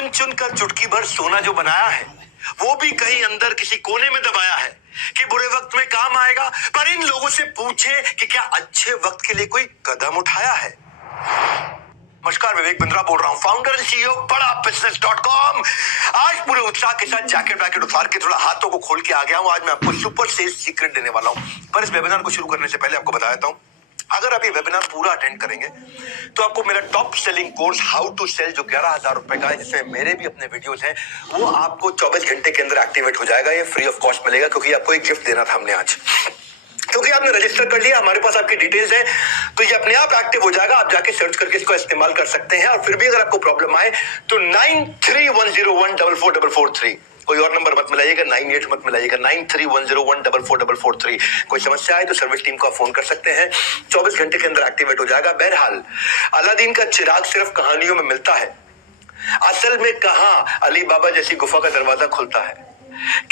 चुन चुन कर चुटकी भर सोना जो बनाया है वो भी कहीं अंदर किसी कोने में दबाया है कि बुरे वक्त में काम आएगा। पर इन लोगों से पूछे कि क्या अच्छे वक्त के लिए कोई कदम उठाया है। नमस्कार, विवेक बिंद्रा बोल रहा हूँ, फाउंडर एंड सीईओ बड़ा बिजनेस.com। आज पूरे उत्साह के साथ जैकेट वैकेट उतार के थोड़ा हाथों को खोल के आ गया हूँ। आज मैं आपको सुपर सेल्स सीक्रेट देने वाला हूँ। पर इस वेबिनार को शुरू करने से पहले आपको बता देता हूँ, अगर आप ये वेबिनार पूरा अटेंड करेंगे तो आपको मेरा top selling course how to sell जो 11,000 रुपए का है, जिसमें मेरे भी अपने वीडियोस हैं, वो आपको 24 घंटे के अंदर एक्टिवेट हो जाएगा। ये फ्री ऑफ कॉस्ट मिलेगा, क्योंकि आपको एक गिफ्ट देना था हमने आज। क्योंकि आपने रजिस्टर कर लिया, हमारे पास आपकी डिटेल्स है, तो ये अपने आप एक्टिव हो जाएगा। आप जाके सर्च करके इसको इस्तेमाल कर सकते हैं। और फिर भी अगर आपको प्रॉब्लम आए तो 9310144443, कोई और नंबर मत मिलाइएगा, 98 मत मिलाइएगा, 9310144443। कोई समस्या आए तो सर्विस टीम को आप फोन कर सकते हैं, 24 घंटे के अंदर एक्टिवेट हो जाएगा। बहरहाल, अलादीन का चिराग सिर्फ कहानियों में मिलता है, असल में कहां अली बाबा जैसी गुफा का दरवाजा खुलता है।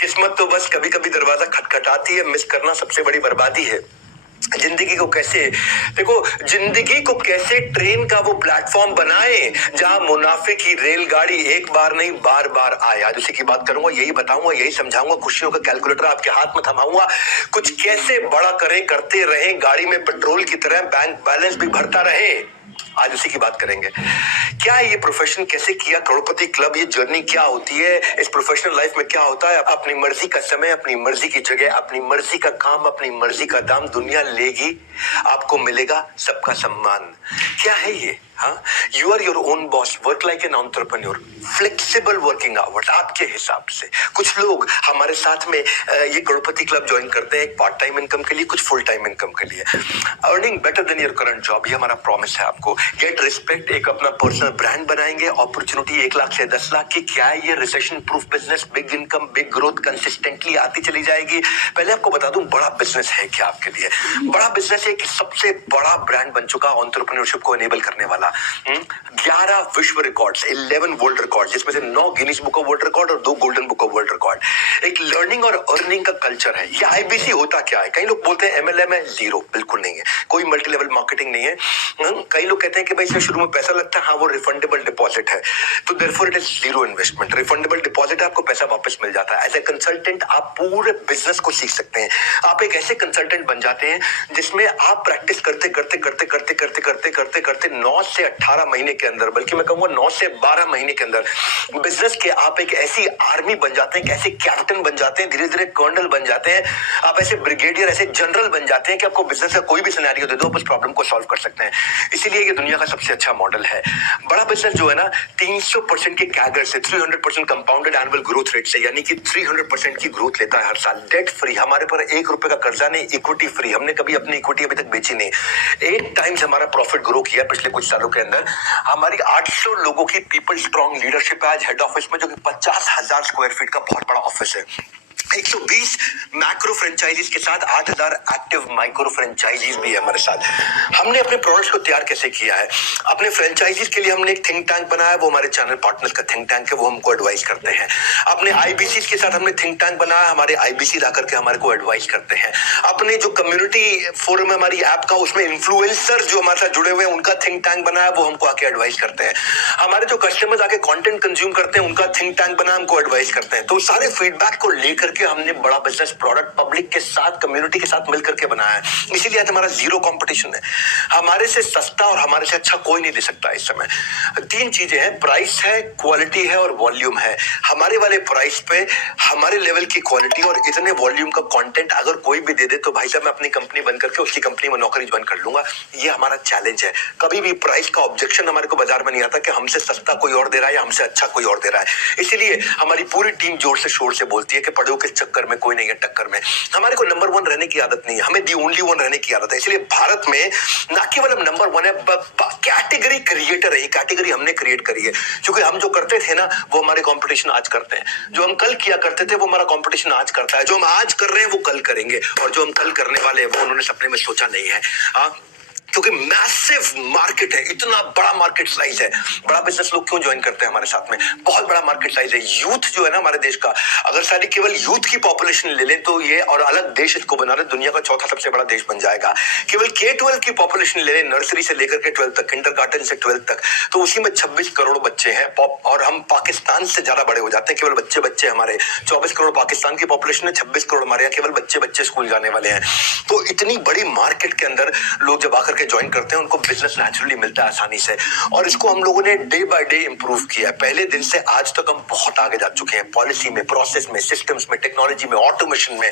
किस्मत तो बस कभी कभी दरवाजा खटखटाती है, मिस करना सबसे बड़ी बर्बादी है। जिंदगी को कैसे ट्रेन का वो प्लेटफॉर्म बनाए जहां मुनाफे की रेलगाड़ी एक बार नहीं बार बार आए। आज उसी की बात करूंगा, यही बताऊंगा, यही समझाऊंगा। खुशियों का कैलकुलेटर आपके हाथ में थमाऊंगा। कुछ कैसे बड़ा करें, करते रहे, गाड़ी में पेट्रोल की तरह बैंक बैलेंस भी भरता रहे। आज उसी की बात करेंगे। क्या है ये प्रोफेशन, कैसे किया करोड़पति क्लब, ये जर्नी क्या होती है, इस प्रोफेशनल लाइफ में क्या होता है। अपनी मर्जी का समय, अपनी मर्जी की जगह, अपनी मर्जी का काम, अपनी मर्जी का दाम, दुनिया लेगी, आपको मिलेगा सबका सम्मान। क्या है ये? हाँ, you are your own boss, work like an entrepreneur, flexible working hours आपके हिसाब से। कुछ लोग हमारे साथ में ये करोड़पति क्लब ज्वाइन करते हैं एक पार्ट टाइम इनकम के लिए, कुछ फुल टाइम इनकम के लिए। Earning better than your current job, ये हमारा प्रॉमिस है आपको। गेट रिस्पेक्ट, एक अपना पर्सनल ब्रांड बनाएंगे। अपॉर्चुनिटी 1 लाख से 10 लाख की। क्या है ये? Recession proof business, big income, big growth, consistently आती चली जाएगी। पहले आपको बता दूं, बड़ा बिजनेस है क्या आपके लिए। बड़ा बिजनेस है कि सबसे बड़ा ब्रांड बन चुका एंटरप्रेन्योरशिप को एनेबल करने वाला। 11 विश्व रिकॉर्ड्स, 11 वर्ल्ड रिकॉर्ड, जिसमें से 9 Guinness book of world record और 2 golden book of world record. एक लर्निंग और अर्निंग का कल्चर है। ये आईबीसी होता क्या है? कई लोग बोलते हैं एमएलएम है, जीरो, बिल्कुल नहीं है। कोई मल्टी लेवल मार्केटिंग नहीं है। कई लोग कहते हैं कि भाई इसमें शुरू में पैसा लगता है, हाँ वो रिफंडेबल डिपॉजिट है, तो therefore it is zero investment. Refundable deposit है, आपको पैसा वापस मिल जाता है। एज ए कंसल्टेंट आप पूरे बिजनेस को सीख सकते हैं। आप एक ऐसे कंसल्टेंट बन जाते हैं जिसमें आप प्रैक्टिस करते करते करते करते करते करते करते करते 9 से 18 महीने के अंदर, बल्कि मैं कहूंगा 9 से 12 महीने के अंदर बिजनेस के आप एक ऐसी आर्मी बन जाते हैं, एक ऐसे कैप्टन बन जाते हैं, धीरे धीरे कर्नल बन जाते हैं, आप ऐसे ब्रिगेडियर, ऐसे जनरल बन जाते हैं कि आपको बिजनेस का कोई भी सिनेरियो दे दो, आप उस प्रॉब्लम को सॉल्व कर सकते हैं। इसीलिए ये दुनिया का सबसे अच्छा मॉडल है। बड़ा बिजनेस जो है ना, 300% के कैगर से, 300% कंपाउंडेड एनुअल ग्रोथ रेट से, यानी कि 300% की ग्रोथ लेता है हर साल। डेट फ्री, हमारे पर 1 रुपए का कर्जा नहीं, इक्विटी फ्री। हमने कभी अपनी इक्विटी अभी तक बेची नहीं। 8 टाइम्स हमारा प्रॉफिट ग्रो किया पिछले कुछ सालों के अंदर। हमारी 800 लोगों की पीपल स्ट्रॉन्ग लीडरशिप है आज हेड ऑफिस में, जो कि 50,000 स्क्वायर फीट का बहुत बड़ा ऑफिस है। 120 मैक्रो फ्रेंचाइजीज के साथ 8,000 एक्टिव माइक्रो फ्रेंचाइजीज भी है हमारे साथ। हमने अपने प्रोडक्ट्स को तैयार कैसे किया है? अपने फ्रेंचाइजीज के लिए हमने एक थिंक टैंक बनाया, वो हमारे चैनल पार्टनर्स का थिंक टैंक है, वो हमको एडवाइस करते हैं। अपने आईबीसी के साथ हमने थिंक टैंक बनाया, हमारे आईबीसी ला करके हमारे को एडवाइस करते हैं। अपने जो कम्युनिटी फोरम है हमारी ऐप का, उसमें इन्फ्लुएंसर जो हमारे साथ जुड़े हुए हैं, उनका थिंक टैंक बनाया, वो हमको आके एडवाइस करते हैं। हमारे जो कस्टमर्स आके कंटेंट कंज्यूम करते हैं, उनका थिंक टैंक बना, हमको एडवाइस करते हैं। तो सारे फीडबैक को लेकर के हमने बड़ा बिजनेस प्रोडक्ट पब्लिक के साथ, कम्युनिटी के साथ मिलकर के बनाया है। इसीलिए आज हमारा जीरो कंपटीशन है। हमारे से सस्ता और हमारे से अच्छा कोई नहीं दे सकता इस समय। 3 चीजें हैं, प्राइस है, क्वालिटी है और वॉल्यूम है। हमारे वाले प्राइस पे हमारे लेवल की क्वालिटी और इतने वॉल्यूम का कंटेंट अगर कोई भी दे दे तो भाई साहब मैं अपनी कंपनी बंद करके उसकी कंपनी में नौकरी ज्वाइन कर लूंगा। ये हमारा चैलेंज है। कभी भी प्राइस का ऑब्जेक्शन हमारे को बाजार में नहीं आता कि हमसे सस्ता कोई और दे रहा है या हमसे अच्छा कोई और दे रहा है। इसीलिए हमारी पूरी टीम जोर से शोर से बोलती है कि पढ़ो के चक्कर में कोई नहीं है टक्कर में। हमारे को नंबर 1 रहने की आदत नहीं है, हमें दी ओनली 1 रहने की आदत है। इसलिए भारत में ना केवल हम नंबर 1 है, कैटेगरी क्रिएटर है। ये कैटेगरी हमने क्रिएट करी है, क्योंकि हम जो करते थे ना वो हमारे कंपटीशन आज करते हैं। जो हम कल किया करते थे वो हमारा कंपटीशन आज करता है। जो हम आज कर रहे हैं वो कल करेंगे, और जो हम कल करने वाले हैं वो उन्होंने सपने में सोचा नहीं है। हाँ, क्योंकि मैसिव मार्केट है, इतना बड़ा मार्केट साइज है। बड़ा बिजनेस लोग क्यों ज्वाइन करते हैं हमारे साथ में? बहुत बड़ा मार्केट साइज है। यूथ जो है ना हमारे देश का, अगर सारी केवल यूथ की पॉपुलेशन ले लें तो ये और अलग देश इसको बना रहे, दुनिया का चौथा सबसे बड़ा देश बन जाएगा। केवल K-12 की पॉपुलेशन ले लें, नर्सरी से लेकर के 12 तक, किंडरगार्टन से 12 तक, तो उसी में 26 करोड़ बच्चे हैं। और हम पाकिस्तान से ज्यादा बड़े हो जाते हैं। केवल बच्चे बच्चे हमारे 24 करोड़ पाकिस्तान की पॉपुलेशन है, 26 करोड़ हमारे यहाँ केवल बच्चे बच्चे स्कूल जाने वाले हैं। तो इतनी बड़ी मार्केट के अंदर लोग जब आकर के ज्वाइन करते हैं, उनको बिजनेस नेचुरली मिलता है आसानी से। और इसको हम लोगों ने डे बाय डे इंप्रूव किया है। पहले दिन से आज तक हम बहुत आगे जा चुके हैं, पॉलिसी में, प्रोसेस में, सिस्टम्स में, टेक्नोलॉजी में, ऑटोमेशन में।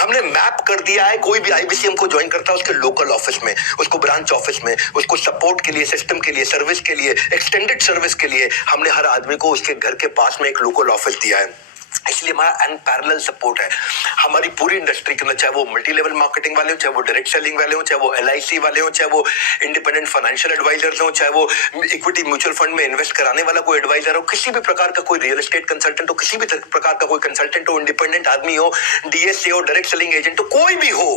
हमने मैप कर दिया है। कोई भी आईबीसी हमको ज्वाइन करता है, उसके लोकल ऑफिस में, उसको ब्रांच ऑफिस में, उसको सपोर्ट के लिए, सिस्टम के लिए, सर्विस के लिए, एक्सटेंडेड सर्विस के लिए हमने हर आदमी को उसके घर के पास में एक लोकल ऑफिस दिया है। इसलिए हमारा अनपैरेलल सपोर्ट है हमारी पूरी इंडस्ट्री के अंदर, चाहे वो मल्टी लेवल मार्केटिंग वाले हो, चाहे वो डायरेक्ट सेलिंग वाले हो, चाहे वो LIC वाले हो, चाहे वो इंडिपेंडेंट फाइनेंशियल एडवाइजर्स हो, चाहे वो इक्विटी म्यूचुअल फंड में इन्वेस्ट कराने वाला कोई एडवाइजर हो, किसी भी प्रकार का कोई रियल एस्टेट कंसल्टेंट हो, किसी भी प्रकार का कोई कंसल्टेंट हो, इंडिपेंडेंट आदमी हो, DSA हो, डायरेक्ट सेलिंग एजेंट हो, कोई भी हो,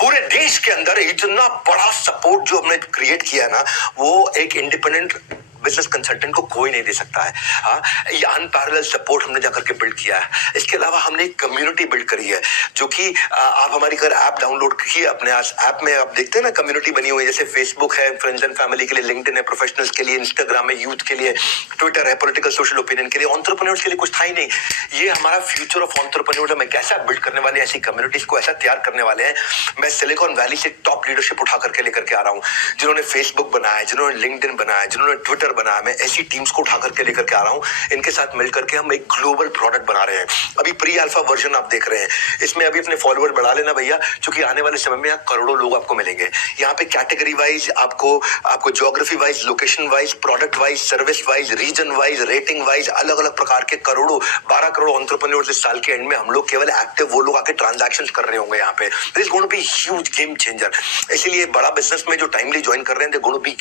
पूरे देश के अंदर इतना बड़ा सपोर्ट जो हमने क्रिएट किया ना, वो एक इंडिपेंडेंट बिजनेस कंसल्टेंट को कोई नहीं दे सकता है। हाँ, ये अनपैरेलल सपोर्ट हमने जाकर के बिल्ड किया है। इसके अलावा हमने एक कम्युनिटी बिल्ड करी है, जो कि आप हमारी अगर ऐप डाउनलोड की अपने ऐप में आप देखते हैं ना, कम्युनिटी बनी हुई है। जैसे फेसबुक है फ्रेंड्स एंड फैमिली के लिए, लिंक्डइन है प्रोफेशनल्स के लिए, इंस्टाग्राम है यूथ के लिए, ट्विटर है पॉलिटिकल सोशल ओपिनियन के लिए, एंटरप्रेन्योर्स के लिए कुछ था ही नहीं। ये हमारा फ्यूचर ऑफ एंटरप्रेन्योर है। मैं कैसा बिल्ड करने वाले हैं, ऐसी कम्युनिटीज को ऐसा तैयार करने वाले हैं। मैं सिलिकॉन वैली से टॉप लीडरशिप उठा करके लेकर के आ रहा हूँ, जिन्होंने फेसबुक बनाया, जिन्होंने लिंक्डइन बनाया, जिन्होंने ट्विटर बनाया। मैं ऐसी टीम्स को उठा करके लेकर के आ रहा हूं। इनके साथ मिलकर के हम एक ग्लोबल प्रोडक्ट बना रहे हैं। अभी प्री अल्फा वर्जन आप देख रहे हैं, इसमें अभी अपने फॉलोअर बढ़ा लेना भैया, क्योंकि आने वाले समय में यहाँ करोड़ों लोग आपको मिलेंगे। यहाँ पे कैटेगरी वाइज आपको geography wise, location wise, product wise, service wise, region wise, rating wise, अलग अलग प्रकार के करोड़ों 12 करोड़ एंटरप्रेन्योर्स इस साल के एंड में हम लोग केवल एक्टिव वो लोग आके ट्रांजैक्शंस कर रहे होंगे यहाँ पे। This is going to be huge game changer. इसीलिए बड़ा बिजनेस में जो टाइमली ज्वाइन कर रहे हैं, they going to be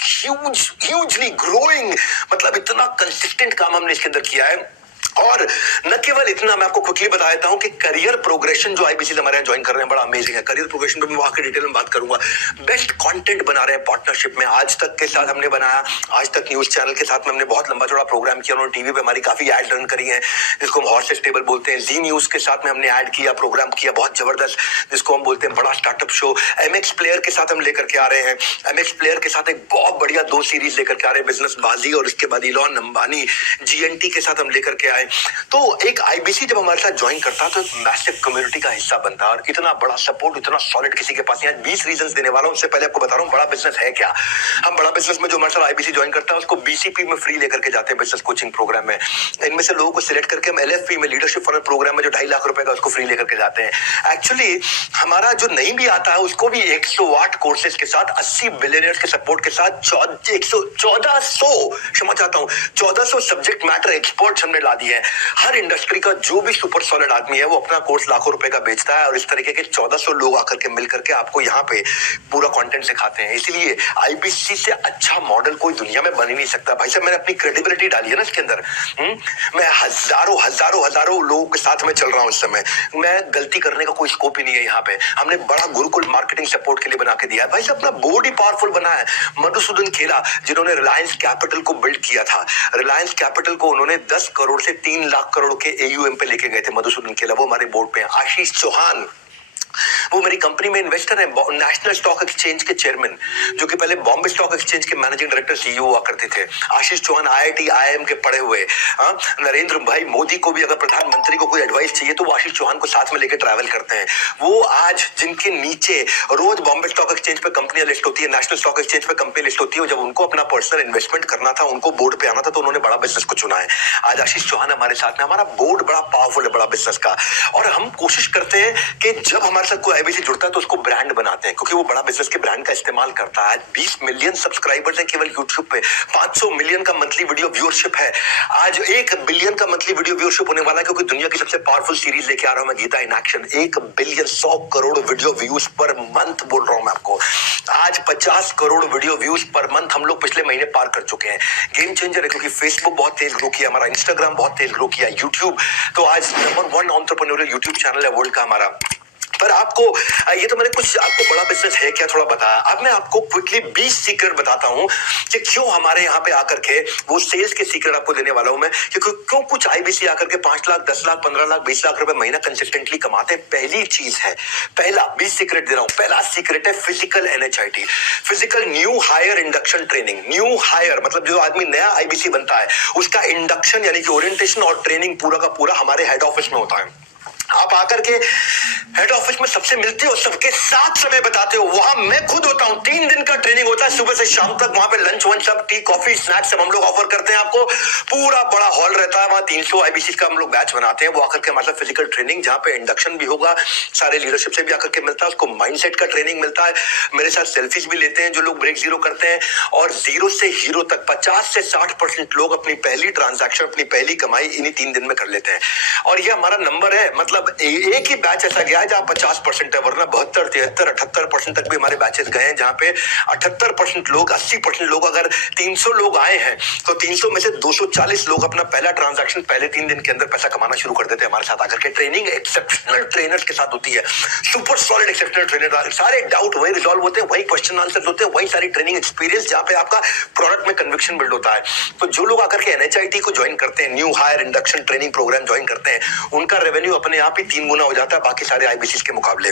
hugely growing. मतलब इतना कंसिस्टेंट काम हमने इसके अंदर किया है। और न केवल इतना, मैं आपको क्विकली बता देता हूं कि करियर प्रोग्रेशन जो आईबीसी हमारे यहाँ ज्वाइन कर रहे हैं, बड़ा अमेजिंग है। करियर प्रोग्रेशन पे मैं वहां के डिटेल में बात करूंगा। बेस्ट कंटेंट बना रहे हैं पार्टनरशिप में, आज तक के साथ हमने बनाया, आज तक न्यूज चैनल के साथ में हमने बहुत लंबा चौड़ा प्रोग्राम किया। उन्होंने टीवी पे हमारी काफी एड रन करी है, जिसको हम हॉर्सेस टेबल बोलते हैं। जी न्यूज के साथ में हमने ऐड किया, प्रोग्राम किया बहुत जबरदस्त, जिसको हम बोलते हैं बड़ा स्टार्टअप शो। MX प्लेयर के साथ हम लेकर के आ रहे हैं। MX प्लेयर के साथ एक बहुत बढ़िया 2 सीरीज लेकर के आ रहे हैं, बिजनेस बाजी और इसके बाद इलॉन अंबानी GNT के साथ हम लेकर के आए। तो एक आईबीसी जब हमारे साथ ज्वाइन करता है तो एक मैसिव कम्युनिटी का हिस्सा बनता है। और इतना बड़ा सपोर्ट, इतना सॉलिड किसी के पास नहीं है। 20 रीजंस देने वाला हूं। उससे पहले आपको बता रहा हूं बड़ा बिजनेस है क्या। हम बड़ा बिजनेस में जो हमारे साथ आईबीसी ज्वाइन करता है, उसको BCP में फ्री लेकर के जाते हैं, बिजनेस कोचिंग प्रोग्राम में। इनमें से लोगों को सिलेक्ट करके हम LFP में, लीडरशिप फनल प्रोग्राम में, जो 2.5 लाख रुपए का, उसको फ्री लेकर के जाते हैं। एक्चुअली हमारा जो नहीं भी आता है, उसको भी 108 कोर्सेज के साथ, 80 बिलियनियर्स के सपोर्ट के साथ, 1400 सब्जेक्ट मैटर एक्सपर्ट्स हमने ला दिए हैं। हर इंडस्ट्री का जो भी सुपर सॉलिड आदमी है, वो अपना कोर्स लाखों रुपए का बेचता है, और इस तरीके के 1400 लोग आकर के मिल करके आपको यहाँ पे पूरा कंटेंट सिखाते हैं। इसलिए आईबीसी से अच्छा मॉडल कोई दुनिया में बन ही नहीं सकता। भाई साहब, मैंने अपनी क्रेडिबिलिटी डाली है ना इसके अंदर। मैं हजारों लोगों के साथ में चल रहा हूँ इस समय। मैं गलती करने का कोई स्कोप ही नहीं है यहाँ पे। हमने बड़ा गुरुकुल मार्केटिंग सपोर्ट के लिए बना के दिया है। भाई साहब, अपना बोर्ड ही पावरफुल बना है। मधुसूदन खेला, जिन्होंने रिलायंस कैपिटल को बिल्ड किया था, रिलायंस कैपिटल को उन्होंने 10 करोड़ से 3 लाख करोड़ के AUM पे लेके गए थे मधुसूदन खेला, वो हमारे बोर्ड पे हैं। आशीष चौहान, वो मेरी कंपनी में इन्वेस्टर है, नेशनल स्टॉक एक्सचेंज के चेयरमैन, जो कि पहले बॉम्बे स्टॉक एक्सचेंज के मैनेजिंग डायरेक्टर CEO हुआ करते थे। आशीष चौहान IIT IIM के पढ़े हुए। नरेंद्र भाई मोदी को भी अगर प्रधानमंत्री को कोई एडवाइस चाहिए तो वो आशीष चौहान को साथ में लेकर ट्रैवल करते हैं। वो आज जिनके नीचे रोज बॉम्बे स्टॉक एक्सचेंज पे कंपनियां लिस्ट होती है, नेशनल स्टॉक एक्सचेंज पे कंपनी लिस्ट होती है, जब उनको अपना पर्सनल इन्वेस्टमेंट करना था, उनको बोर्ड पे आना था, तो उन्होंने बड़ा बिजनेस को चुना है। आज आशीष चौहान हमारे साथ में। हमारा बोर्ड बड़ा पावरफुल है बड़ा बिजनेस का, और हम कोशिश करते हैं कि जब हमारे साथ कोई आईबीसी जुड़ता है तो उसको ब्रांड बनाते हैं, क्योंकि वो बड़ा बिजनेस के ब्रांड का इस्तेमाल करता है। 20 मिलियन सब्सक्राइबर्स हैं केवल यूट्यूब पे, 500 मिलियन का मंथली वीडियो व्यूअरशिप है। आज 1 बिलियन का मंथली वीडियो व्यूअरशिप होने वाला है, क्योंकि दुनिया की सबसे पावरफुल सीरीज लेके आ रहा हूं मैं, Geeta in action. 1 billion 100 crore video views per month बोल रहा हूं मैं आपको। आज 50 crore video views per month हम लोग पिछले महीने पार कर चुके हैं। गेम चेंजर है, क्योंकि फेसबुक बहुत तेज ग्रो किया, हमारा इंस्टाग्राम बहुत तेज ग्रो किया, यूट्यूब तो आज नंबर 1 एंटरप्रेन्योरियल यूट्यूब चैनल है वर्ल्ड का हमारा। पर आपको ये तो मैंने कुछ आपको बड़ा बिजनेस है क्या थोड़ा बताया। अब मैं आपको क्विकली 20 सीक्रेट बताता हूं कि क्यों हमारे यहाँ पे आकर के वो सेल्स के सीक्रेट आपको देने वाला हूं मैं कि क्यों कुछ आईबीसी आकर के 5 लाख 10 लाख 15 लाख 20 लाख रुपए महीना कंसिस्टेंटली कमाते हैं। पहली चीज है, पहला 20 सीक्रेट दे रहा हूं। पहला सीक्रेट है physical NHIT, physical new higher induction training. New hire मतलब जो आदमी नया आईबीसी बनता है उसका इंडक्शन यानी कि ओरिएंटेशन और ट्रेनिंग पूरा का पूरा हमारे हेड ऑफिस में होता है। आप आकर के हेड ऑफिस में सबसे मिलते हो, सबके साथ समय बताते हो। वहां मैं खुद होता हूं, 3 दिन का ट्रेनिंग होता है सुबह से शाम तक। वहां पे लंच वंच सब, टी कॉफी स्नैक्स सब हम लोग ऑफर करते हैं आपको। पूरा बड़ा हॉल रहता है, वहां 300 आईबीसी का हम लोग बैच बनाते हैं। वो आकर के मतलब फिजिकल ट्रेनिंग जहां पे इंडक्शन भी होगा, सारे लीडरशिप से भी आकर के मिलता है, उसको माइंडसेट का ट्रेनिंग मिलता है। मेरे साथ सेल्फीज भी लेते हैं जो लोग ब्रेक जीरो करते हैं। और जीरो से हीरो तक 50 से 60% लोग अपनी पहली ट्रांजैक्शन, अपनी पहली कमाई इन्हीं 3 दिन में कर लेते हैं। और ये हमारा नंबर है, मतलब एक ही बैच ऐसा गया है जहां 50% है, वरना 72 73 78% तक भी हमारे बैचेस गए हैं जहां पे 78% लोग, 80% लोग, अगर 300 लोग आए हैं तो 300 में से 240 लोग अपना पहला ट्रांजैक्शन पहले 3 दिन के अंदर पैसा कमाना शुरू कर देते हैं हमारे साथ आकर के। ट्रेनिंग एक्सेप्शनल ट्रेनर्स के साथ होती है, सुपर सॉलिड एक्सेप्शनल ट्रेनर। सारे डाउट वही रिजॉल्व होते हैं, वही क्वेश्चन आंसर होते हैं, वही सारी ट्रेनिंग एक्सपीरियंस जहां पे आपका प्रोडक्ट में कन्विक्शन बिल्ड होता है। तो जो लोग आकर के एनएचआईटी को ज्वाइन करते हैं, new higher induction training program join करते हैं, उनका रेवेन्यू अपने आप ही 3 गुना हो जाता है बाकी सारे आईबीसी के मुकाबले।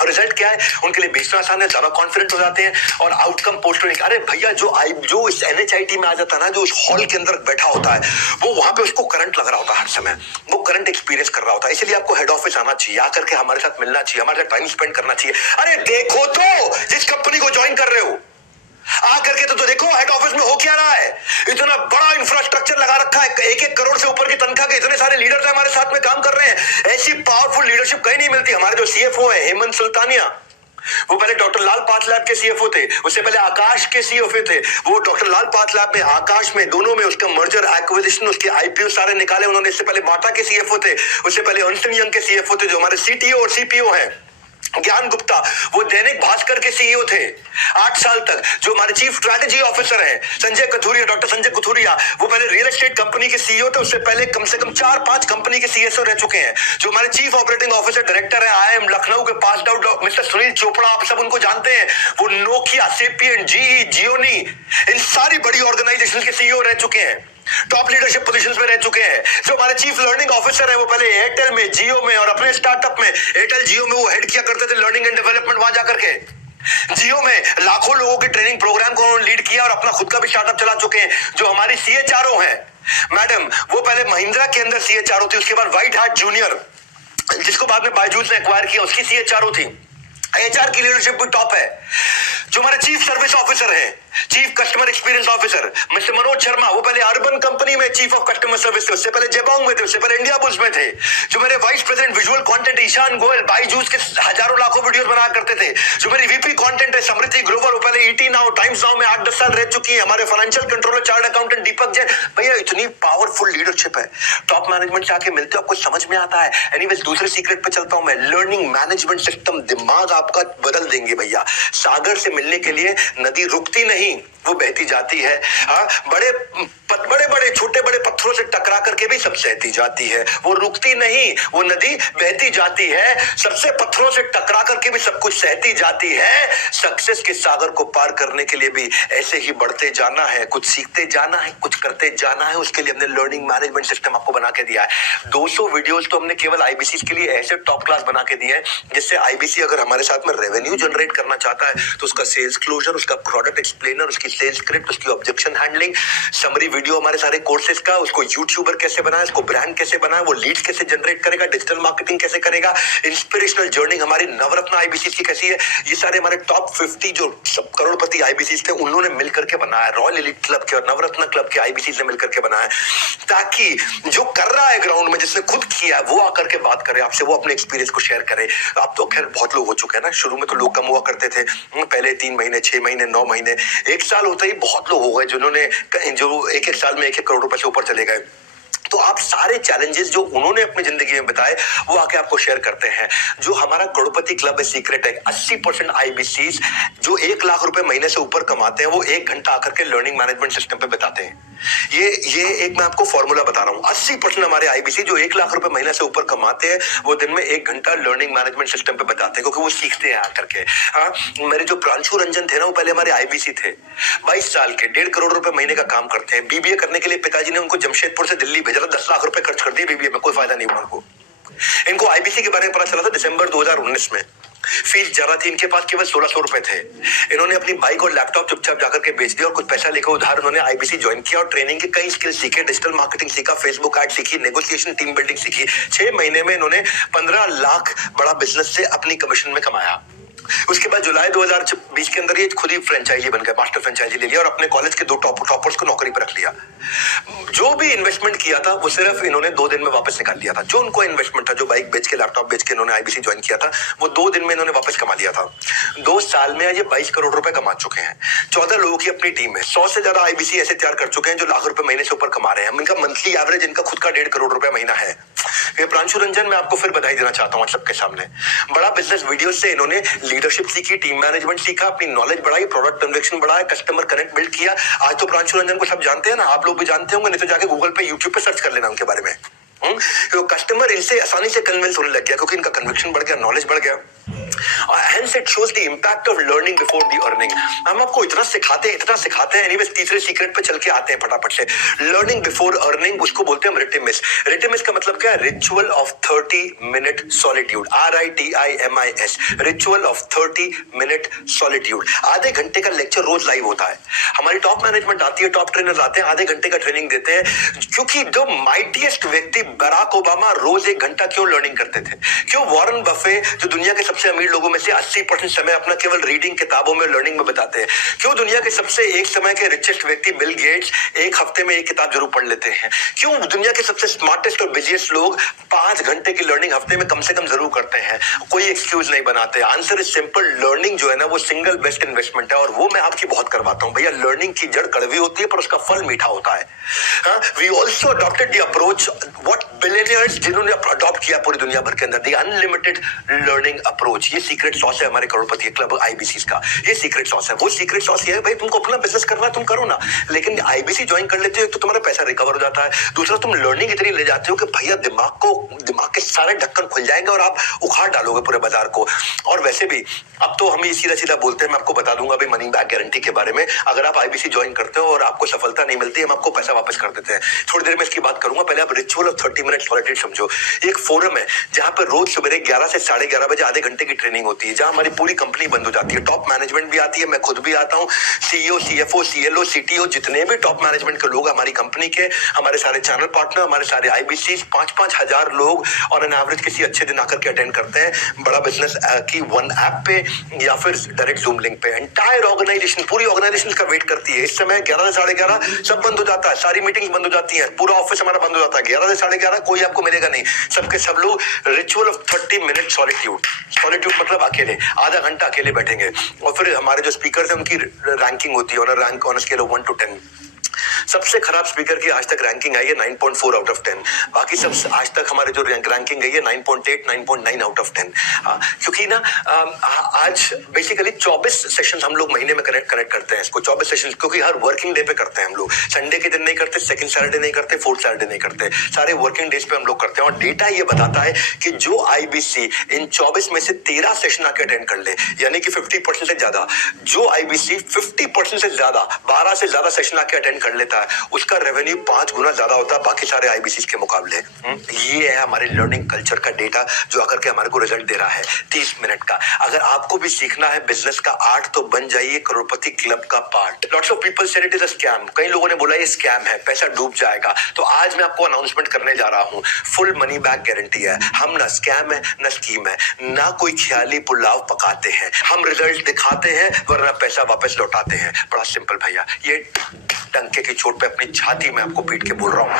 और रिजल्ट क्या है, उनके लिए बेचना आसान है, ज्यादा कॉन्फिडेंट हो जाते हैं और आउटकम पोस्ट होने। अरे भैया जो इस एनएचआईटी में आ जाता है ना, जो उस हॉल के अंदर बैठा होता है, वो वहां पे उसको करंट लग रहा होता है हर समय, वो करंट एक्सपीरियंस कर रहा होता है। इसलिए आपको हेड ऑफिस आना चाहिए, आकर के हमारे साथ मिलना चाहिए, हमारे साथ टाइम स्पेंड करना चाहिए। अरे देखो तो जिस कंपनी को ज्वाइन कर रहे हो आकर के तो देखो हेड ऑफिस में हो क्या रहा है। इतना बड़ा इंफ्रास्ट्रक्चर लगा रखा है, 1-1 करोड़ से ऊपर की तनख्वाह के इतने सारे लीडर्स हमारे साथ में काम कर रहे हैं। ऐसी पावरफुल लीडरशिप कहीं नहीं मिलती। हमारे जो सीएफओ है हेमंत सुल्तानिया, वो पहले डॉक्टर लाल पाथलैब के सीएफओ थे, उससे पहले आकाश के सीएफओ थे। वो डॉक्टर लाल पाथलैब में, आकाश में, दोनों में उसका मर्जर एक्विजिशन, उसके आईपीओ सारे निकाले उन्होंने। इससे पहले बाटा के सीएफओ थे, उससे पहले अर्नस्ट एंड यंग के सीएफओ थे, जो हमारे सीटीओ और सीपीओ हैं। ज्ञान गुप्ता वो दैनिक भास्कर के सीईओ थे 8 साल तक। जो हमारे चीफ स्ट्रैटेजी ऑफिसर हैं संजय कथुरिया, डॉक्टर संजय कथुरिया, वो पहले रियल एस्टेट कंपनी के सीईओ थे, उससे पहले कम से कम 4-5 कंपनी के सीएसओ रह चुके हैं। जो हमारे चीफ ऑपरेटिंग ऑफिसर डायरेक्टर है आईआईएम लखनऊ के pass out mister Sunil Chopra, आप सब उनको जानते हैं। वो नोकिया, सेपियन, जीई, जियोनी, इन सारी बड़ी ऑर्गेनाइजेशन के सीईओ रह चुके हैं, टॉप लीडरशिप पोजीशंस में रह चुके हैं। जो हमारे चीफ लर्निंग ऑफिसर है वो पहले एयरटेल में, जियो में और अपने स्टार्टअप में, एयरटेल जियो में वो हेड किया करते थे लर्निंग एंड डेवलपमेंट। वहां जाकर के जियो में लाखों लोगों के ट्रेनिंग प्रोग्राम को लीड किया और अपना खुद का भी स्टार्टअप चला चुके हैं। जो हमारी सीएचआरओ है मैडम, वो पहले महिंद्रा के अंदर सीएचआरओ थी, उसके बाद व्हाइट हार्ट जूनियर, जिसको बाद में बायजूस ने एक्वायर किया, उसकी सीएचआरओ थी। एचआर की लीडरशिप भी टॉप है। जो हमारे चीफ सर्विस ऑफिसर हैं, chief customer experience officer mister Manoj Sharma, वो पहले अर्बन कंपनी में चीफ ऑफ कस्टमर सर्विस थे, उससे पहले जेबोंग में थे, उससे पहले इंडिया बुल्स में थे। जो मेरे vice president visual content Ishan Goyal, Byju's के हजारों लाखों वीडियोस बनाया करते थे। जो मेरी वीपी कंटेंट है समृद्धि ग्रोवर, वो पहले ईटी नाउ, टाइम्स नाउ में 8-10 साल रह चुकी है। हमारे फाइनेंशियल कंट्रोलर चार्ट अकाउंटेंट दीपक जैन। भैया इतनी पावरफुल लीडरशिप है, टॉप मैनेजमेंट से आके मिलते हो आपको समझ में आता है। एनीवेज दूसरे सीक्रेट पे चलता हूं मैं, लर्निंग मैनेजमेंट सिस्टम। दिमाग आपका बदल देंगे भैया। सागर से मिलने के लिए नदी रुकती नहीं, वो बहती जाती है। बड़े बड़े छोटे बड़े पत्थरों से टकरा करके भी सब सहती जाती है, वो रुकती नहीं, वो नदी बहती जाती है। सबसे पत्थरों से टकरा करके भी सब कुछ सहती जाती है। सक्सेस के सागर को पार करने के लिए भी ऐसे ही बढ़ते जाना है, कुछ सीखते जाना है, कुछ करते जाना है। उसके लिए हमने लर्निंग मैनेजमेंट सिस्टम आपको बना के दिया है। 200 वीडियोस तो हमने केवल आईबीसी के लिए ऐसे टॉप क्लास बना के दिए हैं, जिससे आईबीसी अगर हमारे साथ में रेवेन्यू जनरेट करना चाहता है तो उसका सेल्स क्लोजर, उसका प्रोडक्ट एक्सप्लेनर, उसकी सेल्स स्क्रिप्ट, उसकी ऑब्जेक्शन हैंडलिंग, समरी वीडियो हमारे सारे कोर्सेज का, उसको यूट्यूबर कैसे बनाए, उसको ब्रांड कैसे बनाए, वो लीड्स कैसे जनरेट करेगा, डिजिटल मार्केटिंग कैसे करेगा, इंस्पिरेशनल जर्नी हमारी नवरत्न आईबीसी की कैसी है, ये सारे हमारे टॉप 50 जो सब करोड़पति आईबीसी थे उन्होंने मिलकर के बनाया। रॉयल एलिट क्लब के और नवरत्न क्लब के आईबीसी ने मिलकर के बनाया, ताकि जो कर रहा है ग्राउंड में, जिसने खुद किया वो आकर के बात करे आपसे, वो अपने एक्सपीरियंस को शेयर करे। अब तो खैर बहुत लोग हो चुके हैं ना, शुरू में तो लोग कम हुआ करते थे, पहले 3 महीने, 6 महीने, 9 महीने, 1 साल होता ही बहुत लोग हो गए जिन्होंने जो 1-1 साल में 1-1 करोड़ रुपए से ऊपर चले गए। तो आप सारे चैलेंजेस जो उन्होंने अपनी जिंदगी में बताए वो आके आपको शेयर करते हैं। जो हमारा करोड़पति क्लब है सीक्रेट है, 80% आईबीसीज जो 1 लाख रुपए महीने से ऊपर कमाते हैं वो 1 घंटा आकर के लर्निंग मैनेजमेंट सिस्टम पे बताते हैं। ये एक मैं आपको फॉर्मूला बता रहा हूं। 80% हमारे आईबीसी जो 1 लाख रुपए महीने से ऊपर कमाते हैं वो दिन में 1 घंटा लर्निंग मैनेजमेंट सिस्टम पे बताते हैं, क्योंकि वो सीखते हैं आकर के। हाँ, मेरे जो प्रांशु रंजन थे ना, वो पहले हमारे आईबीसी थे, 22 साल के, 1.5 करोड़ रुपए महीने का काम करते हैं। बीबीए करने के लिए पिताजी ने उनको जमशेदपुर से दिल्ली भेजा था, 10 लाख रुपए खर्च कर दिए बीबीए में, कोई फायदा नहीं हुआ उनको। इनको आईबीसी के बारे में पता चला था दिसंबर 2019 में। फीस ज्यादा थी इनके पास, केवल 1600 रुपए थे। इन्होंने अपनी बाइक और लैपटॉप चुपचाप जाकर के बेच दिया और कुछ पैसा लेकर उधार उन्होंने आईबीसी ज्वाइन किया और ट्रेनिंग के कई स्किल सीखे, डिजिटल मार्केटिंग सीखा, फेसबुक एड सीखी, नेगोशिएशन, टीम बिल्डिंग सीखी। 6 महीने में इन्होंने 15 लाख बड़ा बिजनेस से अपनी कमीशन में कमाया। उसके बाद जुलाई 2020 के अंदर ये खुद ही फ्रेंचाइजी बन गया, मास्टर फ्रेंचाइजी ले लिया और अपने कॉलेज के 2 टॉपर्स को नौकरी पर रख लिया। जो भी इन्वेस्टमेंट किया था वो सिर्फ इन्होंने 2 दिन में वापस निकाल लिया था। जो उनको इन्वेस्टमेंट था, जो बाइक बेच के, लैपटॉप बेच के इन्होंने आईबीसी ज्वाइन किया था, वो 2 दिन में इन्होंने वापस कमा लिया था। 2 साल में ये 22 करोड़ रुपए कमा चुके हैं। 14 लोगों की अपनी टीम है। 100 से ज्यादा आईबीसी ऐसे तैयार कर चुके हैं जो लाख रुपए महीने से ऊपर कमा रहे हैं। इनका मंथली एवरेज इनका खुद का 1.5 करोड़ रुपए महीना है। ये प्रांशु रंजन, मैं आपको फिर बधाई देना चाहता हूँ सबके सामने। बड़ा बिजनेस वीडियो से इन्होंने लीडरशिप सीखी, टीम मैनेजमेंट सीखा, अपनी नॉलेज बढ़ाई, प्रोडक्ट कन्विक्शन बढ़ाया, कस्टमर कनेक्ट बिल्ड किया। आज तो प्रांशु रंजन को सब जानते हैं ना, आप लोग भी जानते होंगे, नहीं तो जाके गूगल पे, यूट्यूब पे सर्च कर लेना उनके बारे में। तो कस्टमर इनसे आसानी से कन्विंस होने लग गया क्योंकि इनका कन्विक्शन बढ़ गया, नॉलेज बढ़ गया। Hence it shows the impact of learning before the earning। हम आपको इतना सिखाते हैं। एनीवेज तीसरे सीक्रेट पे चल के आते हैं फटाफट से। लर्निंग बिफोर अर्निंग, उसको बोलते हैं रिटिमिस। रिटिमिस का मतलब क्या है? Ritual of 30 minute solitude, RITIMIS, ritual of 30 minute solitude. आधे घंटे का लेक्चर रोज लाइव होता है। हमारी टॉप मैनेजमेंट आती है, टॉप ट्रेनर्स आते हैं, आधे घंटे का ट्रेनिंग देते हैं। क्योंकि जो माइटीएस्ट व्यक्ति बराक ओबामा रोज 1 घंटा क्यों लर्निंग करते थे? क्यों वॉरेन बफे जो दुनिया के सबसे अमीर लोगों में से 80% समय अपना केवल रीडिंग, किताबों में, लर्निंग में बताते हैं? क्यों दुनिया के सबसे एक समय के रिचेस्ट व्यक्ति बिल गेट्स 1 हफ्ते में 1 किताब जरूर पढ़ लेते हैं? क्यों दुनिया के सबसे स्मार्टेस्ट और बिजिएस्ट लोग 5 घंटे की लर्निंग हफ्ते में कम से कम जरूर करते हैं? कोई एक्सक्यूज नहीं बनाते। आंसर इज सिंपल, लर्निंग जो है ना वो सिंगल बेस्ट इन्वेस्टमेंट है और वो मैं आपकी बहुत करवाता हूं। भैया, लर्निंग की जड़ कड़वी होती है पर उसका फल मीठा होता है। We also adopted the approach what billionaires जिन्होंने अडॉप्ट किया पूरी दुनिया भर के अंदर, द अनलिमिटेड लर्निंग अप्रोच। ये सीक्रेट सॉस है हमारे करोड़पति क्लब आईबीसी का। ये सीक्रेट सॉस है। वो सीक्रेट सॉस ये है, भाई तुमको अपना बिजनेस करना है तुम करो ना, लेकिन आईबीसी ज्वाइन कर लेते हो तो तुम्हारा पैसा रिकवर हो जाता है। दूसरा, तुम लर्निंग इतनी ले जाते हो कि भैया दिमाग के सारे ढक्कन खुल जाएंगे और आप उखाड़ डालोगे पूरे बाजार को। और वैसे भी अब तो हम ये सीधा सीधा बोलते हैं, मैं आपको बता दूंगा भाई मनी बैक गारंटी के बारे में। अगर आप आईबीसी ज्वाइन करते हो और आपको सफलता नहीं मिलती, हम आपको पैसा वापस कर देते हैं। थोड़ी देर में इसकी बात करूंगा, पहले आप रिचुअल ऑफ 30 मिनट सॉलिट्यूड समझो। एक फोरम है जहां पर रोज सुबह 11 से 11:30 बजे आधे घंटे की ट्रेनिंग होती है, जहां हमारी पूरी कंपनी बंद हो जाती है। टॉप मैनेजमेंट भी आती है, मैं खुद भी आता हूं, सीईओ, सीएफओ, सीएलओ, सीटीओ, जितने भी टॉप मैनेजमेंट के लोग हमारी कंपनी के, हमारे सारे चैनल पार्टनर, हमारे सारे आईबीसी, 5-5 हजार लोग और एन एवरेज किसी अच्छे दिन आकर के अटेंड करते हैं। बड़ा बिजनेस की वन ऐप पे या फिर डायरेक्ट जूम लिंक पे। एंटायर ऑर्गेनाइजेशन, पूरी ऑर्गेनाइजेशन का वेट करती है। इस समय 11 से 11:30 सब बंद हो जाता है, सारी मीटिंग्स बंद हो जाती हैं, पूरा ऑफिस हमारा बंद हो जाता है। 11 से 11:30 कोई आपको मिलेगा नहीं, सबके सब लोग ritual of 30 minute solitude. Solitude मतलब अकेले, आधा घंटा अकेले बैठेंगे। और फिर हमारे जो स्पीकर हैं उनकी रैंकिंग होती है, rank on scale of 1 to 10। सबसे खराब स्पीकर की आज तक रैंकिंग आई है 9.4 आउट ऑफ 10। बाकी सब आज तक हमारे जो रैंकिंग गई है 9.8, 9.9 आउट ऑफ 10। क्योंकि ना आज बेसिकली 24 सेशन हम लोग महीने में कनेक्ट करते हैं इसको, 24 सेशन, क्योंकि हर वर्किंग डे पे करते हैं हम लोग। संडे के दिन नहीं करते, सेकंड सैटरडे नहीं करते, फोर्थ सैटरडे नहीं करते, सारे वर्किंग डेज पे हम लोग करते हैं। और डेटा ये बताता है कि जो आईबीसी इन 24 में से 13 सेशन आके अटेंड कर ले, यानी कि 50% से ज्यादा, जो आईबीसी 50% से ज्यादा 12 से ज्यादा सेशन आके अटेंड कर लेता है, उसका रेवेन्यू 5 गुना ज्यादा होता है बाकी सारे आईबीसी के मुकाबले। ये है हमारे लर्निंग कल्चर का डेटा जो आकर के हमारे को रिजल्ट दे रहा है 30 मिनट का। अगर आपको भी सीखना है बिजनेस का आर्ट तो बन जाइए करोड़पति क्लब का part. Lots of people said it is a scam. कई लोगों ने बोला ये स्कैम है, पैसा डूब जाएगा। तो आज मैं आपको अनाउंसमेंट करने जा रहा हूं, फुल मनी बैक गारंटी है। हम ना स्कैम है ना स्कीम है, ना कोई ख्याली पुलाव पकाते हैं। हम रिजल्ट दिखाते हैं वरना पैसा वापस लौटाते हैं। बड़ा सिंपल भैया, ये डंके की चोट पे अपनी छाती में आपको पीट के बोल रहा हूं।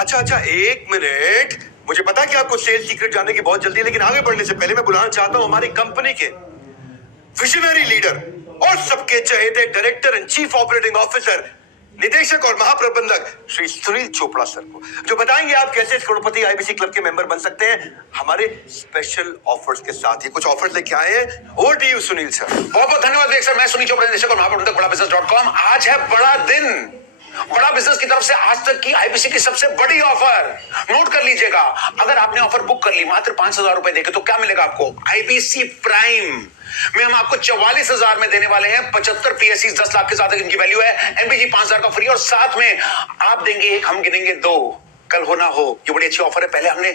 अच्छा, 1 मिनट। मुझे पता है कि आपको सेल्स सीक्रेट जानने की बहुत जल्दी है, लेकिन आगे बढ़ने से पहले मैं बुलाना चाहता हूं हमारी कंपनी के विजनरी लीडर और सबके चहेते director and chief operating officer निदेशक और महाप्रबंधक श्री सुनील चोपड़ा सर को, जो बताएंगे आप कैसे करोड़पति आईबीसी क्लब के मेंबर बन सकते हैं हमारे स्पेशल ऑफर्स के साथ। ही कुछ ऑफर्स लेके आए हैं। Over to you Sunil sir. बहुत बहुत धन्यवाद सर। मैं सुनील चोपड़ा, निदेशक और महाप्रबंधक बड़ाबिजनेस.com। आज है बड़ा दिन। बड़ा बिजनेस की तरफ से आज तक की आईबीसी की सबसे बड़ी ऑफर नोट कर लीजिएगा। अगर आपने ऑफर बुक कर ली मात्र 5,000 रुपए देके, तो क्या मिलेगा आपको? आईबीसी प्राइम में हम आपको 44,000 में देने वाले हैं 75 पीएससी, 10 लाख के साथ इनकी वैल्यू है। एमबीजी 5,000 का फ्री, और साथ में आप देंगे एक, हम गिनेंगे दो। कल हो ना हो, ये बड़ी अच्छी ऑफर है। पहले हमने